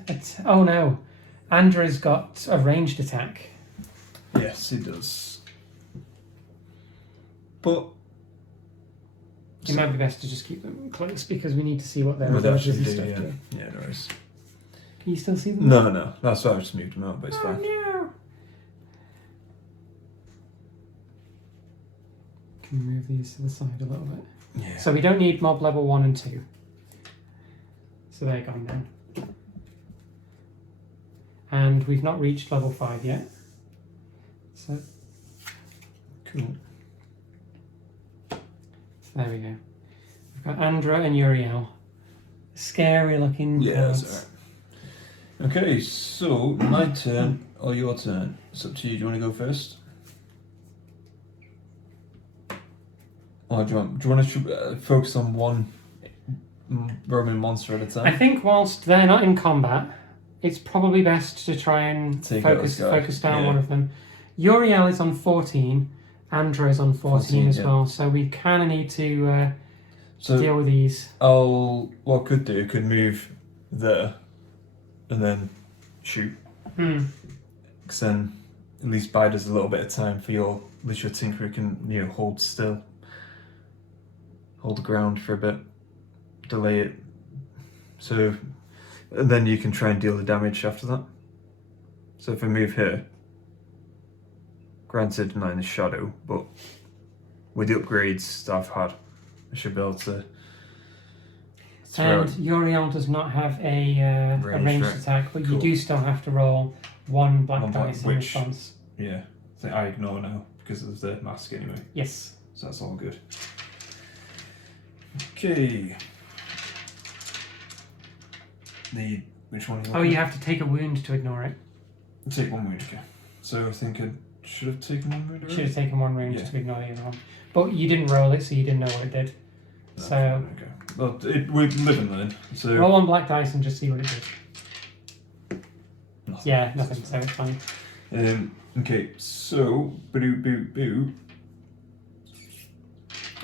oh no, Andra's got a ranged attack. Yes, it does. But It might be best to just keep them close because we need to see what their what they abilities actually and do, stuff yeah. do. Yeah, no worries. Can you still see them? No. That's why I just moved them out, but it's fine. No. Can we move these to the side a little bit? Yeah. So we don't need mob level 1 and 2. So they're gone now. And we've not reached level 5 yet. So Cool. So there we go. We've got Andra and Uriel. Scary looking Yeah, cards. that's alright. Okay, so my turn or your turn? It's up to you. Do you want to go first? Or do you want to focus on one Roman monster at a time? I think whilst they're not in combat, it's probably best to try and Take out focus this guy. down Yeah. one of them. Uriel is on 14, Andra is on 14 as yeah. well, so we kind of need to deal with these. What I could move there and then shoot. Because then at least bide us a little bit of time for at least your Tinkerer can, hold still. Hold the ground for a bit. Delay it. So, and then you can try and deal the damage after that. So if I move here, granted mine is shadow, but with the upgrades that I've had, I should be able to throw And Uriel does not have a ranged right. attack, but Cool. you do still have to roll one black One black, dice in which- response. Yeah, I think I ignore now because of the mask anyway. Yes. So that's all good. Okay. Which one? Oh, you have to take a wound to ignore it. Take one wound. Okay. So I think I should have taken one wound. Should have taken one wound Yeah. to ignore the other one. But you didn't roll it, so you didn't know what it did. So Okay. Well, we live and learn. So roll one black dice and just see what it does. nothing. Yeah, nothing, so it's fine. Okay. So boo.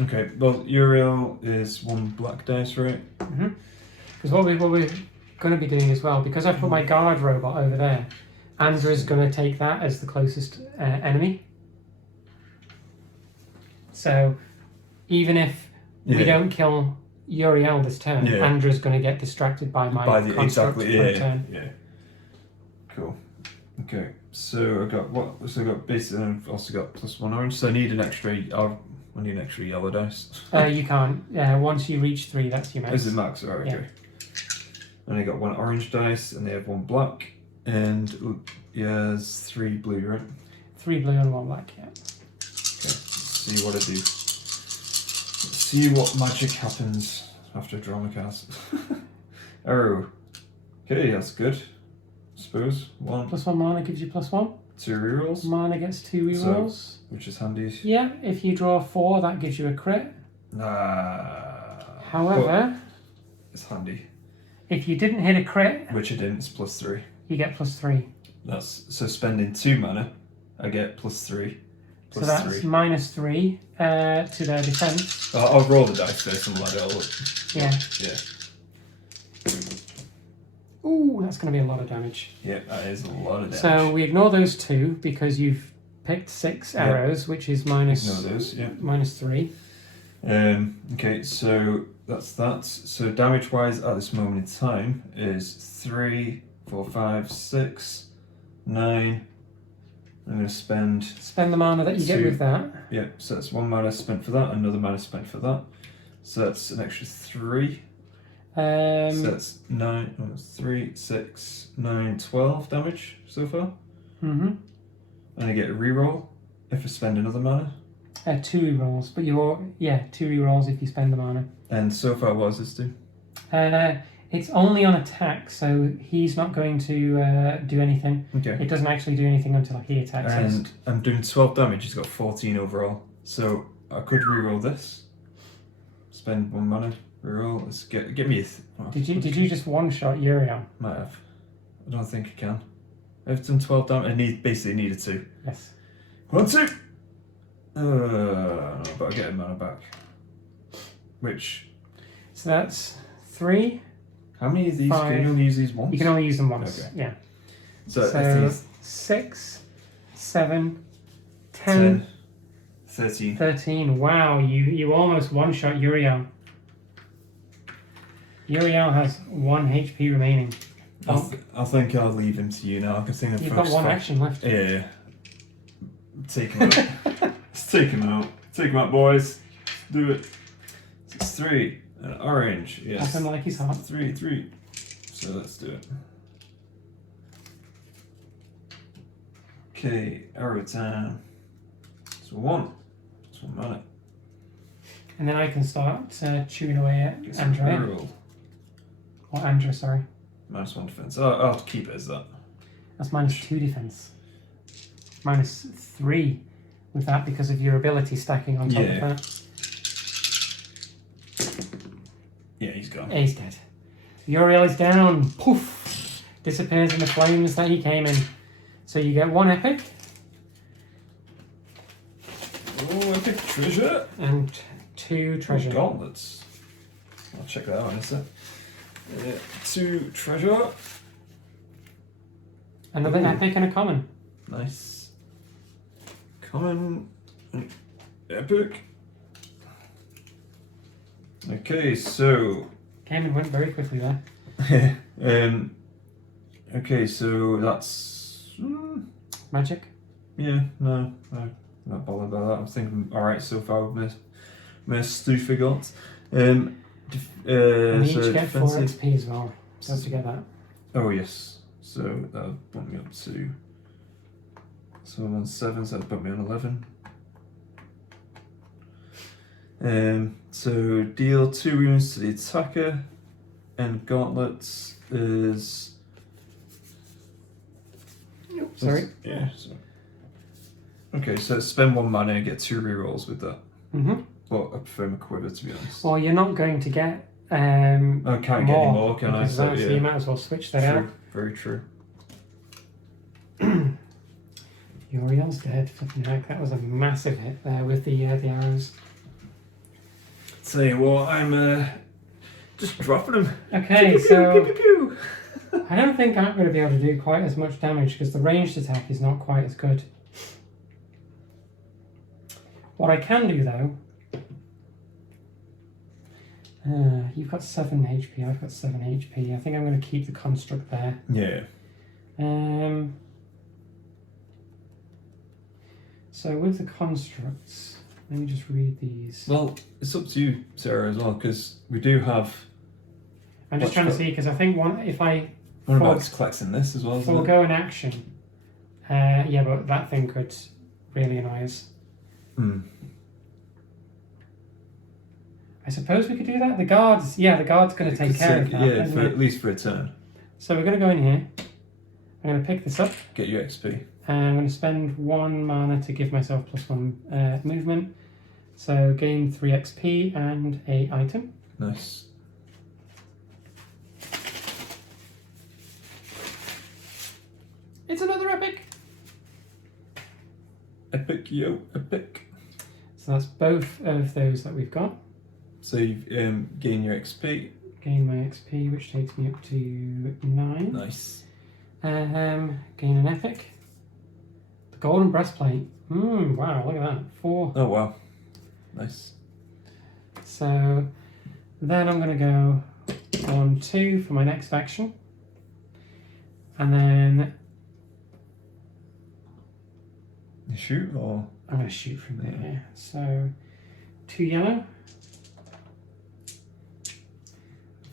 Okay. Well, Uriel is one black dice, right? Because what we're going to be doing as well, because I've put my guard robot over there, Andra is going to take that as the closest enemy. So even if we don't kill Uriel this turn, Yeah. Andra's going to get distracted by my construct for a turn. Yeah. Cool. Okay. So I got what? So I got basically. I've also got +1 orange. So I need an extra. I need an extra yellow dice. You can't. Once you reach 3, that's your max. Is it max? Oh, okay. And I got 1 orange dice, and they have 1 black, and there's 3 blue, right? 3 blue and 1 black. Yeah. Okay. Let's see what I do. Let's see what magic happens after I draw my cards. Arrow. Okay, that's good. I suppose. 1. +1 mana gives you +1. 2 rerolls, Mana gets 2 rerolls. which is handy. Yeah, if you draw 4, that gives you a crit. However, it's handy. if you didn't hit a crit, Which I didn't. It's +3. you get +3. That's so spending 2 mana, I get +3. So that's -3 to their defense. I'll roll the dice first and let it all up. Yeah. Yeah. Ooh, that's going to be a lot of damage. Yeah, that is a lot of damage. So we ignore those 2 because you've picked 6 arrows, which is Ignore those, yeah. -3. Okay, so that's that. So damage wise at this moment in time is 3, 4, 5, 6, 9. I'm going to spend. Spend the mana that you get 2. with that. Yeah, so that's 1 mana spent for that, another mana spent for that. So that's an extra 3. So that's 3, 6, 9, 12 damage so far. And And I get a reroll if I spend another mana. 2 rerolls, but 2 rerolls if you spend the mana. And so far, what does this do? It's only on attack, so he's not going to do anything. Okay. It doesn't actually do anything until he attacks us. And I'm doing 12 damage. He's got 14 overall. So I could reroll this. Spend 1 mana. Reroll. Let's get me a. Did you just one-shot Uriel? Might have. I don't think I can. I've done 12 damage. I basically needed 2. Yes. 1, 2. But I get a mana back. Which? So that's 3. How many of these 5. can you only use these once? You can only use them once. Okay. Yeah. So So 6, 7, 10, 13. 13. Wow, you almost one-shot Uriel. Uriel has 1 HP remaining. I think I'll leave him to you now. I can think You've got 1 action left. Yeah. Take him out. Let's take him out. Take him out, boys. Let's do it. 6, 3. An orange. Yes. Tap him like he's hot. 3, 3. So let's do it. Okay, arrow time. It's So 1. That's 1 mana. And then I can start chewing away at Get some Andrea. reroll. Or Andrea, sorry. -1 defense. Oh, I'll have to keep it as that. That's -2 defense. -3 with that because of your ability stacking on top of Yeah. that. Yeah, he's gone. He's dead. Uriel is down. Poof! Disappears in the flames that he came in. So you get 1 epic Oh, epic treasure. and 2 treasure. Gauntlets. I'll check that out in a sec. 2 treasure. Another Ooh. epic and a common. Nice. Common. Epic. Okay, so. Came and went very quickly there. Okay, so that's. Magic. Yeah, no, I'm not bothered by that. I'm thinking alright so far with my Stoofy Gaunts. And you So each get 4 defensive. XP as well. Don't forget that. Oh, yes. So that'll bump me up to. So I'm on 7, so that'll bump me on 11. So deal 2 wounds to the attacker, and gauntlets is. Sorry. Yeah. So. Okay, so spend 1 mana and get 2 rerolls with that. Mm-hmm. But I prefer my quiver, to be honest. Well, you're not going to get I can't get any more, can I? because So, of that, so yeah. you might as well switch that True. Very true. out. Uriel's dead. Flipping heck, that was a massive hit there with the arrows. Tell you what, I'm just dropping them. Okay, Pew, so pew, pew, pew. I don't think I'm going to be able to do quite as much damage because the ranged attack is not quite as good. What I can do though, you've got 7 HP, I've got 7 HP. I think I'm going to keep the construct there. Yeah. So with the constructs, let me just read these. Well, it's up to you, Sarah, as well, because we do have. I'm just trying to see because I think if I What about just collecting this as well? Isn't it? forego an action, yeah, but that thing could really annoy us. Hmm. I suppose we could do that. The guards, yeah, the guard's going to take care of that. Yeah, isn't for, it? at least for a turn. So we're going to go in here. I'm going to pick this up. Get your XP. And I'm going to spend 1 mana to give myself +1 movement. So gain 3 XP and a item. Nice. It's another epic. Epic, yo, epic. So that's both of those that we've got. So you've gained your XP. Gain my XP, which takes me up to 9. Nice. Gain an epic. The golden breastplate. Wow, look at that. 4. Oh wow. Nice. So then I'm going to go on 2 for my next action. And then You shoot or? I'm going to shoot from there. So 2 yellow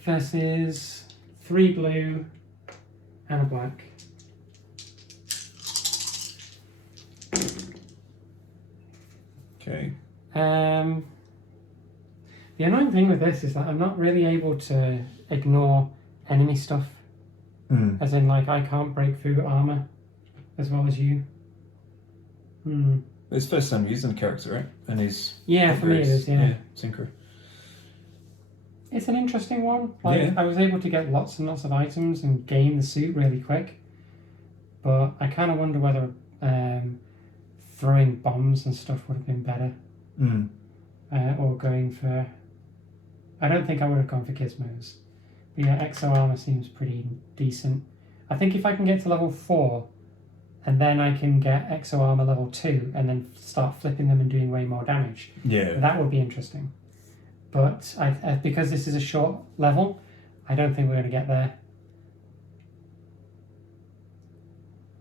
versus 3 blue and a black. Okay. The annoying thing with this is that I'm not really able to ignore enemy stuff. As in, like, I can't break through armor as well as you. It's first time using the character, right? And he's Yeah, for me it is, yeah. Tinker. It's an interesting one. Like, Yeah. I was able to get lots and lots of items and gain the suit really quick. But I kind of wonder whether throwing bombs and stuff would have been better. Or going for... I don't think I would have gone for gizmos. But yeah, exo armor seems pretty decent. I think if I can get to level 4, and then I can get exo armor level 2, and then start flipping them and doing way more damage, Yeah. that would be interesting. But I because this is a short level, I don't think we're going to get there.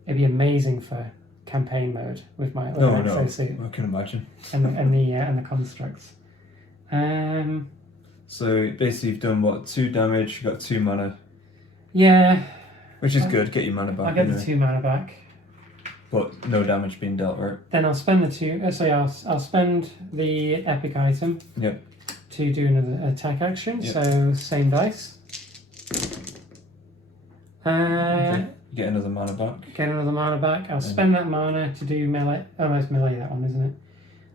It'd be amazing for campaign mode with my other exo suit I can imagine. and the constructs. So basically, you've done what? 2 damage. You got 2 mana, Yeah, which is good. Get your mana back. I'll get the anyway. 2 mana back. but no damage being dealt, right? Then I'll spend the two. I'll spend the epic item. Yep. To do another attack action. Yep. So same dice. Okay. You get another mana back. Get another mana back. I'll spend that mana to do melee. Oh, it's melee, that one, isn't it?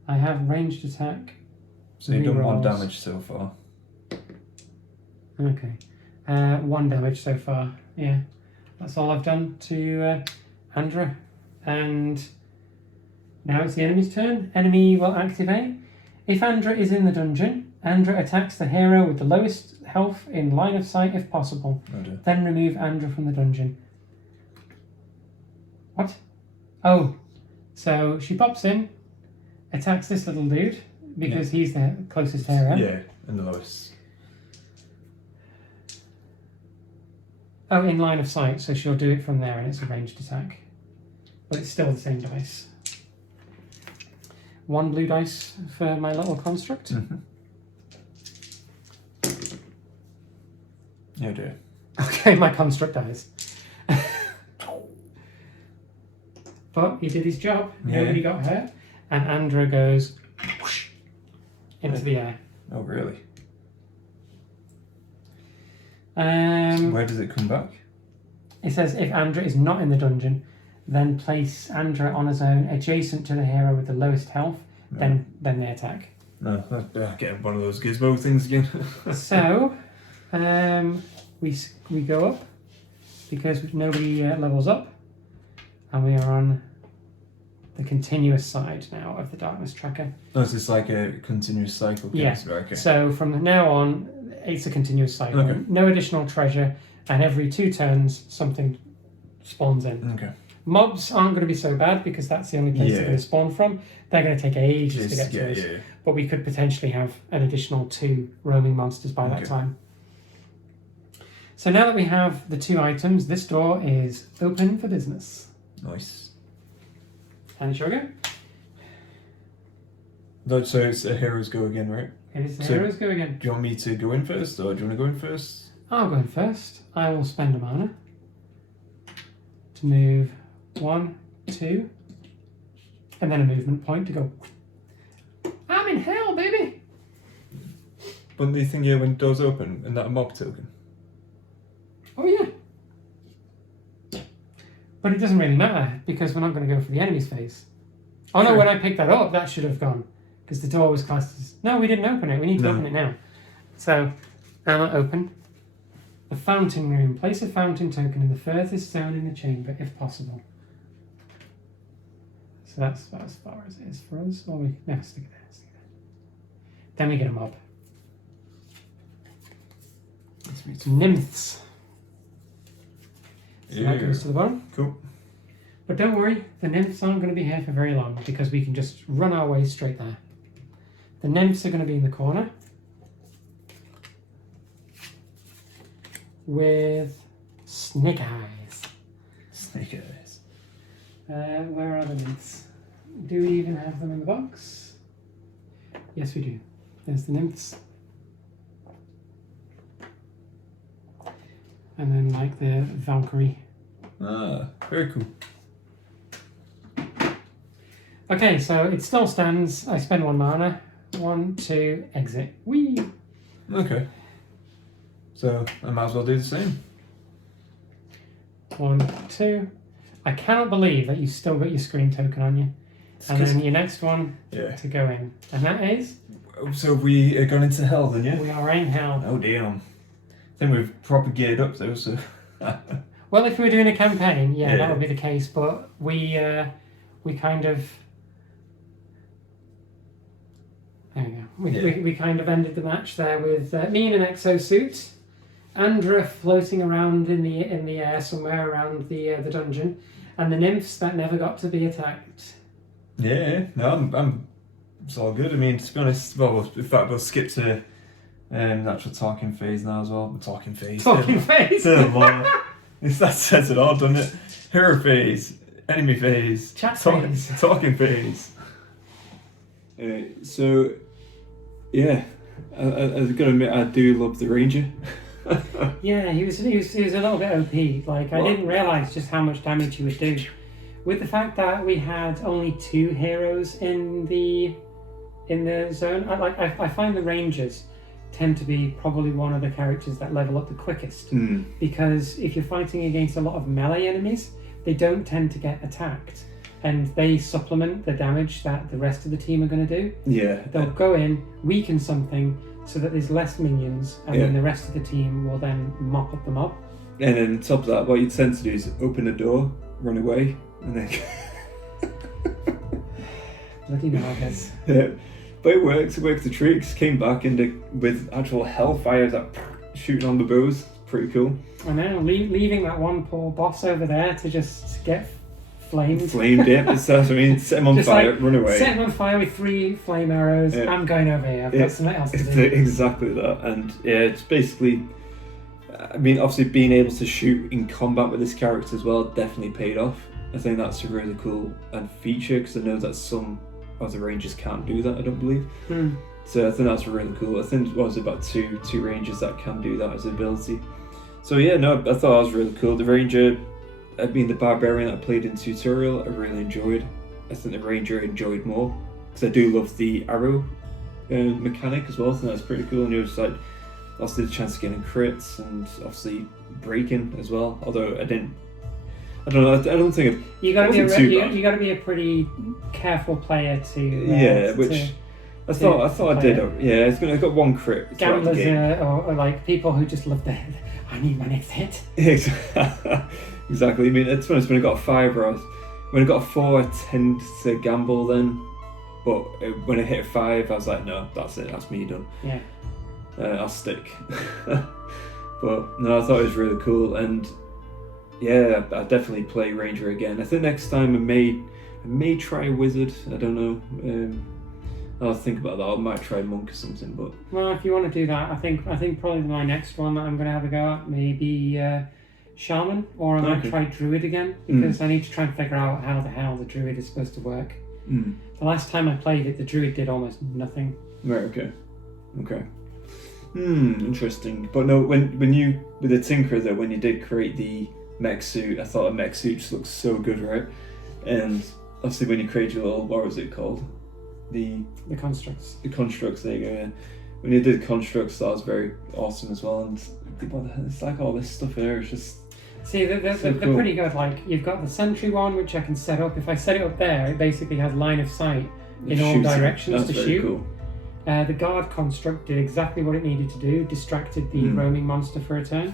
I have ranged attack. So you've done 1 Rerolls. damage so far. Okay. 1 damage so far. Yeah. That's all I've done to Andra. And now it's the enemy's turn. Enemy will activate. If Andra is in the dungeon, Andra attacks the hero with the lowest health in line of sight if possible. Oh dear. Then remove Andra from the dungeon. What? Oh, so she pops in, attacks this little dude because he's the closest hero. Yeah, and the lowest. Oh, in line of sight, so she'll do it from there and it's a ranged attack. But it's still the same dice. 1 blue dice for my little construct. Mm-hmm. Oh dear. Okay, my construct dies. But he did his job. Yeah. Nobody got hurt. And Andra goes whoosh, into the air. Oh really? Um, Where does it come back? It says if Andra is not in the dungeon, then place Andra on his own adjacent to the hero with the lowest health, then they attack. No, I'm getting one of those gizmo things again. So, we go up because nobody levels up, and we are on the continuous side now of the darkness tracker. Oh, is this like a continuous cycle? Yeah. Right, okay. So from now on, it's a continuous cycle. Okay. No additional treasure, and every 2 turns something spawns in. Okay. Mobs aren't going to be so bad because that's the only place they're going to spawn from. They're going to take ages to get to us. Yeah. But we could potentially have an additional 2 roaming monsters by that time. So now that we have the 2 items, this door is open for business. Nice. And shall we go? So it's a hero's go again, right? It is the So- heroes go again. Do you want me to go in first, or do you want to go in first? I'll go in first. I will spend a mana to move 1, 2, and then a movement point to go. I'm in hell, baby! Wouldn't the thing here when doors open, and that a mob token? Oh, yeah. But it doesn't really matter because we're not going to go for the enemy's phase. Oh no, Sure. when I picked that up, that should have gone because the door was classed as. No, we didn't open it. We need to open it now. So, now open. The fountain room. Place a fountain token in the furthest zone in the chamber if possible. So that's about as far as it is for us. Or we no, stick it there. Then we get a mob. Nymphs. So that goes to the bottom. Cool. But don't worry, the nymphs aren't going to be here for very long because we can just run our way straight there. The nymphs are going to be in the corner with snake eyes. Snake eyes. Where are the nymphs? Do we even have them in the box? Yes, we do. There's the nymphs. And then like the Valkyrie. Ah, very cool. Okay, so it still stands. I spend 1 mana. 1, 2, exit. Whee! Okay. So I might as well do the same. 1, 2. I cannot believe that you still got your screen token on you. And then your next one to go in. And that is? So we are gone into hell then, yeah? We are in hell. Oh damn. I think we've proper geared up though, so... Well, if we were doing a campaign, that would be the case. But we kind of... There we go. We kind of ended the match there with me in an exosuit, Andra floating around in the air somewhere around the dungeon, and the nymphs that never got to be attacked. Yeah, no, it's all good. I mean, to be honest, well, in fact, we'll skip to natural talking phase now as well. Talking phase. Talking phase. That says it all, doesn't it? Hero phase, enemy phase, phase, talking phase. So, yeah, I've got to admit, I do love the Ranger. Yeah, he was a little bit OP. Like I didn't realise just how much damage he would do with the fact that we had only 2 heroes in the zone, I find the rangers tend to be probably one of the characters that level up the quickest, because if you're fighting against a lot of melee enemies, they don't tend to get attacked, and they supplement the damage that the rest of the team are going to do. Yeah. They'll go in, weaken something so that there's less minions, and then the rest of the team will then mop up the mob. And then on top of that, what you tend to do is open a door, run away, and then... Bloody markers. Yeah. But it works a treat. Came back with actual hellfire that shooting on the bows. Pretty cool. I know, leaving that one poor boss over there to just get flamed. Flamed, yeah. I mean, set him on fire, run away. Set him on fire with 3 flame arrows. Yeah. I'm going over here. I've got something else to do. Exactly that. And yeah, it's basically... I mean, obviously being able to shoot in combat with this character as well definitely paid off. I think that's a really cool feature, because I know that some of the rangers can't do that, I don't believe. So I think that's really cool. I think it was about two rangers that can do that as an ability. So yeah, no, I thought that was really cool. The ranger, I mean the barbarian that I played in tutorial, I really enjoyed. I think the ranger I enjoyed more, because I do love the arrow mechanic as well. I think that's pretty cool. And it was like, also the chance of getting crits and obviously breaking as well. Although I don't think you got to be a pretty careful player to. I thought I did. Yeah, I got 1 crit. Gamblers or like people who just love the. I need my next hit. Exactly. I mean, it's when I got a 5 when I got a 4, I tend to gamble then. But when I hit a 5, I was like, no, that's it. That's me done. Yeah. I'll stick. But no, I thought it was really cool, and yeah, I'll definitely play Ranger again. I think next time I may try Wizard. I don't know. I'll think about that. I might try Monk or something. But well, if you want to do that, I think probably my next one that I'm going to have a go at maybe Shaman, or I might try Druid again, because I need to try and figure out how the hell the Druid is supposed to work. The last time I played it, the Druid did almost nothing. Right. Okay. Interesting. But no, when you with the Tinkerer though, when you did create the mech suit, I thought a mech suit just looks so good, right? And obviously when you create your little, what was it called? The constructs. The constructs, there you go, yeah. When you did constructs, that was very awesome as well. And it's like all this stuff here, it's just... See, they're cool. Pretty good. Like, you've got the sentry one, which I can set up. If I set it up there, it basically has line of sight in all directions to shoot. Cool. The guard construct did exactly what it needed to do, distracted the roaming monster for a turn.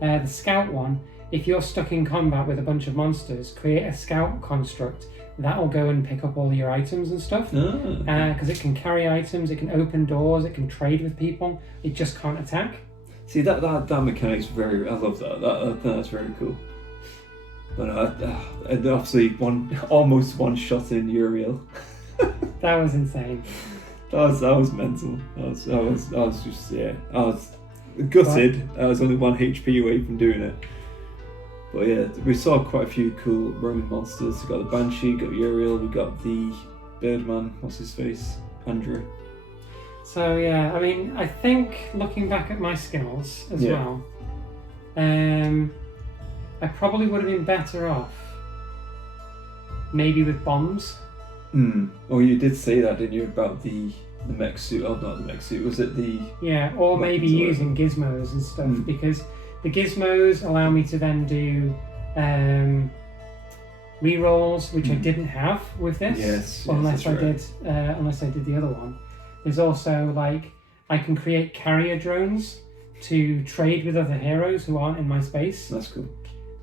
The scout one, if you're stuck in combat with a bunch of monsters, create a scout construct. That'll go and pick up all your items and stuff. Because it can carry items, it can open doors, it can trade with people. It just can't attack. See, that mechanic's I love that. That's very cool. But obviously almost one shot in Uriel. That was insane. That was mental. I was just, yeah. I was gutted. I was only 1 HP away from doing it. But yeah, we saw quite a few cool Roman monsters. We got the Banshee, got Uriel, we got the Birdman, what's his face? Andrew. So yeah, I mean, I think looking back at my skills as well, I probably would have been better off maybe with bombs. Oh, you did say that, didn't you, about the mech suit? Oh, not the mech suit. Was it the... Yeah, or maybe using gizmos and stuff, because the gizmos allow me to then do rerolls, which I didn't have with this, unless I did the other one. There's also, like, I can create carrier drones to trade with other heroes who aren't in my space. That's cool.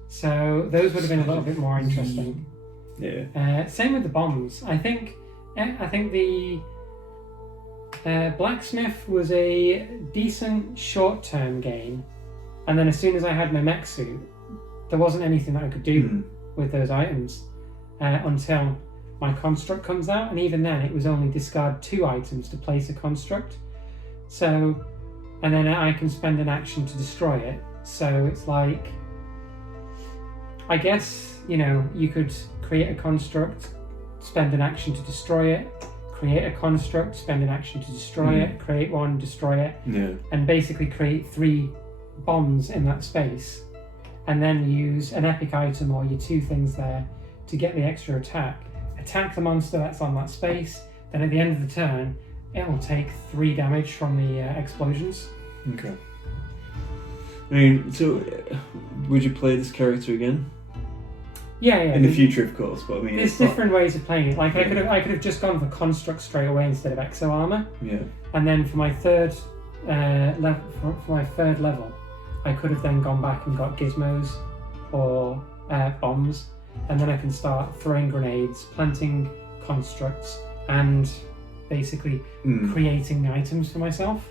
So those would have been a little bit more interesting. Yeah. Same with the bombs. I think the blacksmith was a decent short-term gain, and then as soon as I had my mech suit, there wasn't anything that I could do with those items until my construct comes out, and even then it was only discard 2 items to place a construct. So, and then I can spend an action to destroy it. So it's like, I guess, you could create a construct, spend an action to destroy it, create a construct, spend an action to destroy it, create one, destroy it, and basically create 3 bombs in that space, and then use an epic item or your 2 things there to get the extra attack the monster that's on that space. Then at the end of the turn, it will take 3 damage from the explosions. Okay. I mean, so would you play this character again? Yeah. In the future, of course, but I mean, there's different ways of playing it. Like I could have just gone for construct straight away instead of exo armor. Yeah. And then for my third level, I could have then gone back and got gizmos or bombs, and then I can start throwing grenades, planting constructs, and basically creating items for myself.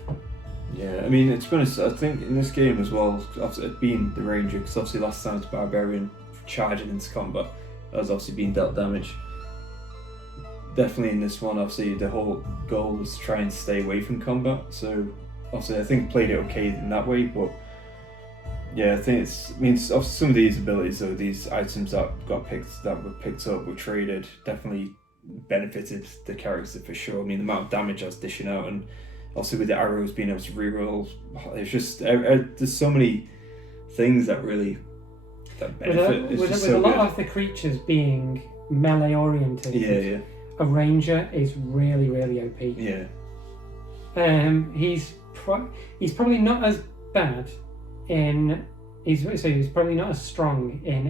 Yeah, I mean, to be honest, I think in this game as well, obviously being the ranger, because obviously last time it's barbarian charging into combat, that was obviously being dealt damage. Definitely in this one, obviously the whole goal was to try and stay away from combat, so obviously I think played it okay in that way, but yeah, I think some of these abilities or these items that were picked up, were traded, definitely benefited the character for sure. I mean, the amount of damage I was dishing out, and also with the arrows being able to reroll, it's just there's so many things that really benefit. With a lot of the creatures being melee oriented, yeah, a ranger is really, really OP. Yeah. He's probably not as bad in he's probably not as strong in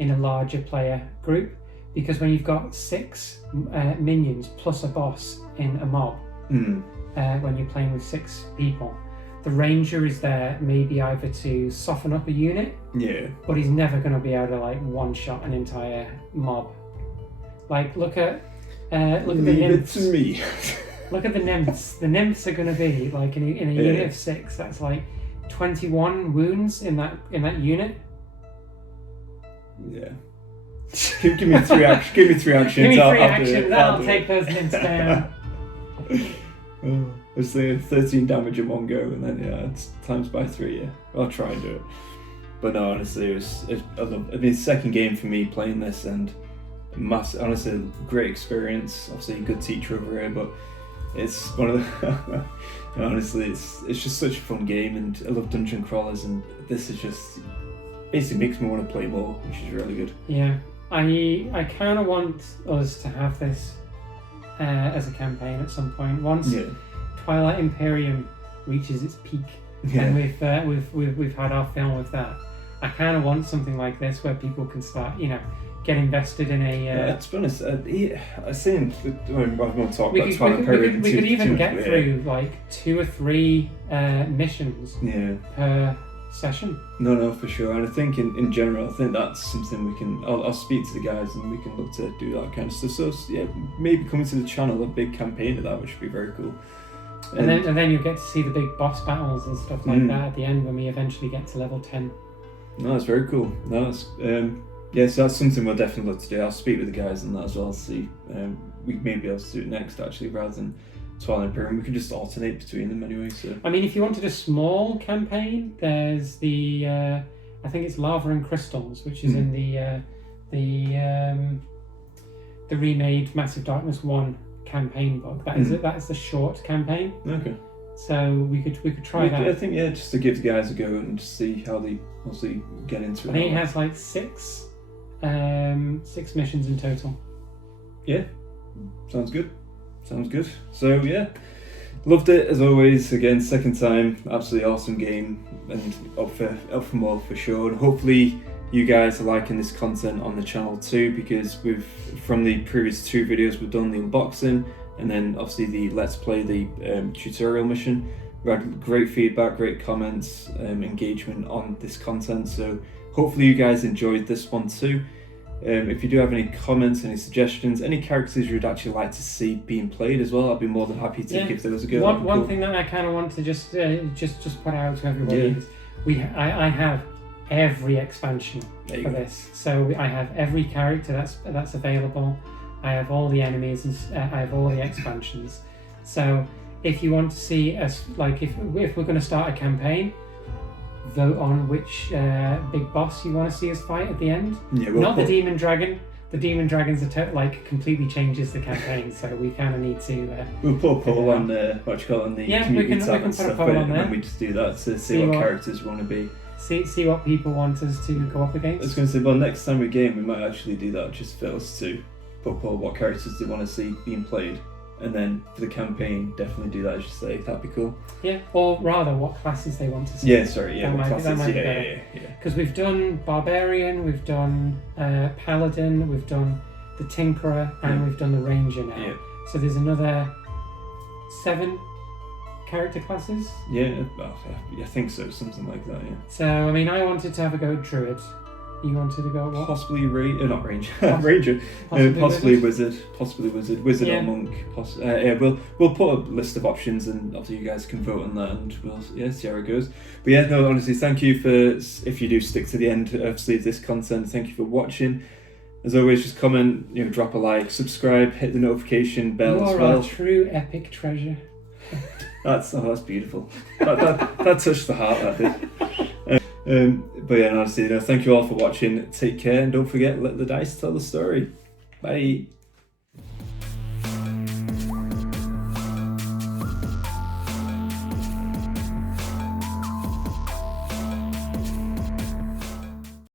a larger player group, because when you've got 6 minions plus a boss in a mob, when you're playing with 6 people, the ranger is there maybe either to soften up a unit, but he's never going to be able to like one-shot an entire mob. Like look at the nymphs. Me. Look at the nymphs. The nymphs are going to be like in a unit of 6. That's like 21 wounds in that unit. Yeah. Give me 3 actions. Give me 3 actions. Give me 3 actions. I'll take those nymphs down. I was saying 13 damage in one go, and then it's times by 3. Yeah, I'll try and do it. But no, honestly, second game for me playing this, and honestly, great experience. Obviously, a good teacher over here, but it's one of the. Honestly, it's just such a fun game, and I love dungeon crawlers, and this is just basically makes me want to play more, which is really good. Yeah, I kind of want us to have this as a campaign at some point. Once Twilight Imperium reaches its peak, and we've had our fill with that, I kind of want something like this where people can start, get invested in a. To be honest, I think I've not talked about Twilight Imperium. We could even get through like 2 or 3 missions per session. No, for sure. And I think in general, I think that's something we can. I'll speak to the guys and we can look to do that kind of stuff. So yeah, maybe coming to the channel a big campaign of that, which would be very cool. And then you'll get to see the big boss battles and stuff like that at the end when we eventually get to level 10. No, that's very cool. No, that's so that's something we'll definitely look to do. I'll speak with the guys on that as well. See, we may be able to do it next actually, rather than Twilight Imperium. We can just alternate between them anyway. So I mean, if you wanted a small campaign, there's the I think it's Lava and Crystals, which is in the remade Massive Darkness 1 campaign book. That is the short campaign. Okay. So we could try that. I think just to give the guys a go and just see how they obviously get into it. I think it has like 6 missions in total. Yeah, sounds good. So yeah, loved it as always. Again, second time, absolutely awesome game, and up for more for sure. And hopefully you guys are liking this content on the channel too, because from the previous 2 videos we've done the unboxing, and then obviously the Let's Play, the tutorial mission. We had great feedback, great comments, engagement on this content, so hopefully you guys enjoyed this one too. If you do have any comments, any suggestions, any characters you'd actually like to see being played as well, I'd be more than happy to give those a go. One thing that I kind of want to just put out to everybody is I have every expansion for this. So I have every character that's available. I have all the enemies and I have all the expansions. So if you want to see us, like if we're going to start a campaign, vote on which big boss you want to see us fight at the end. Not the demon dragon. The demon dragons are completely changes the campaign, so we kind of need to. We'll put a poll on the community tab and stuff, on there. and we just do that to see what characters we want to be. see what people want us to go up I was against. going to say, well, next time we game, we might actually do that just for us to put forward what characters they want to see being played. And then for the campaign, definitely do that, as you say. That'd be cool. Yeah, or rather, what classes they want to see. Yeah, sorry, yeah, That what might be- that classes? might be Yeah, better. yeah. Because we've done Barbarian, we've done Paladin, we've done the Tinkerer, and Yeah. we've done the Ranger now. Yeah, So there's another 7 character classes. yeah, well, I think so, something like that, yeah. So, I mean, I wanted to have a go at Druid. You wanted to go at what? Possibly not Ranger, Ranger. Possibly Possibly Wizard Yeah. or Monk. Yeah, we'll put a list of options, and obviously you guys can vote on that, and we'll see how it goes. But yeah, no, honestly, thank you if you do stick to the end of this content. Thank you for watching. As always, just comment, drop a like, subscribe, hit the notification bell You as are well. a true epic treasure. That's beautiful. That touched the heart. That did. But yeah, honestly, thank you all for watching. Take care, and don't forget, let the dice tell the story. Bye.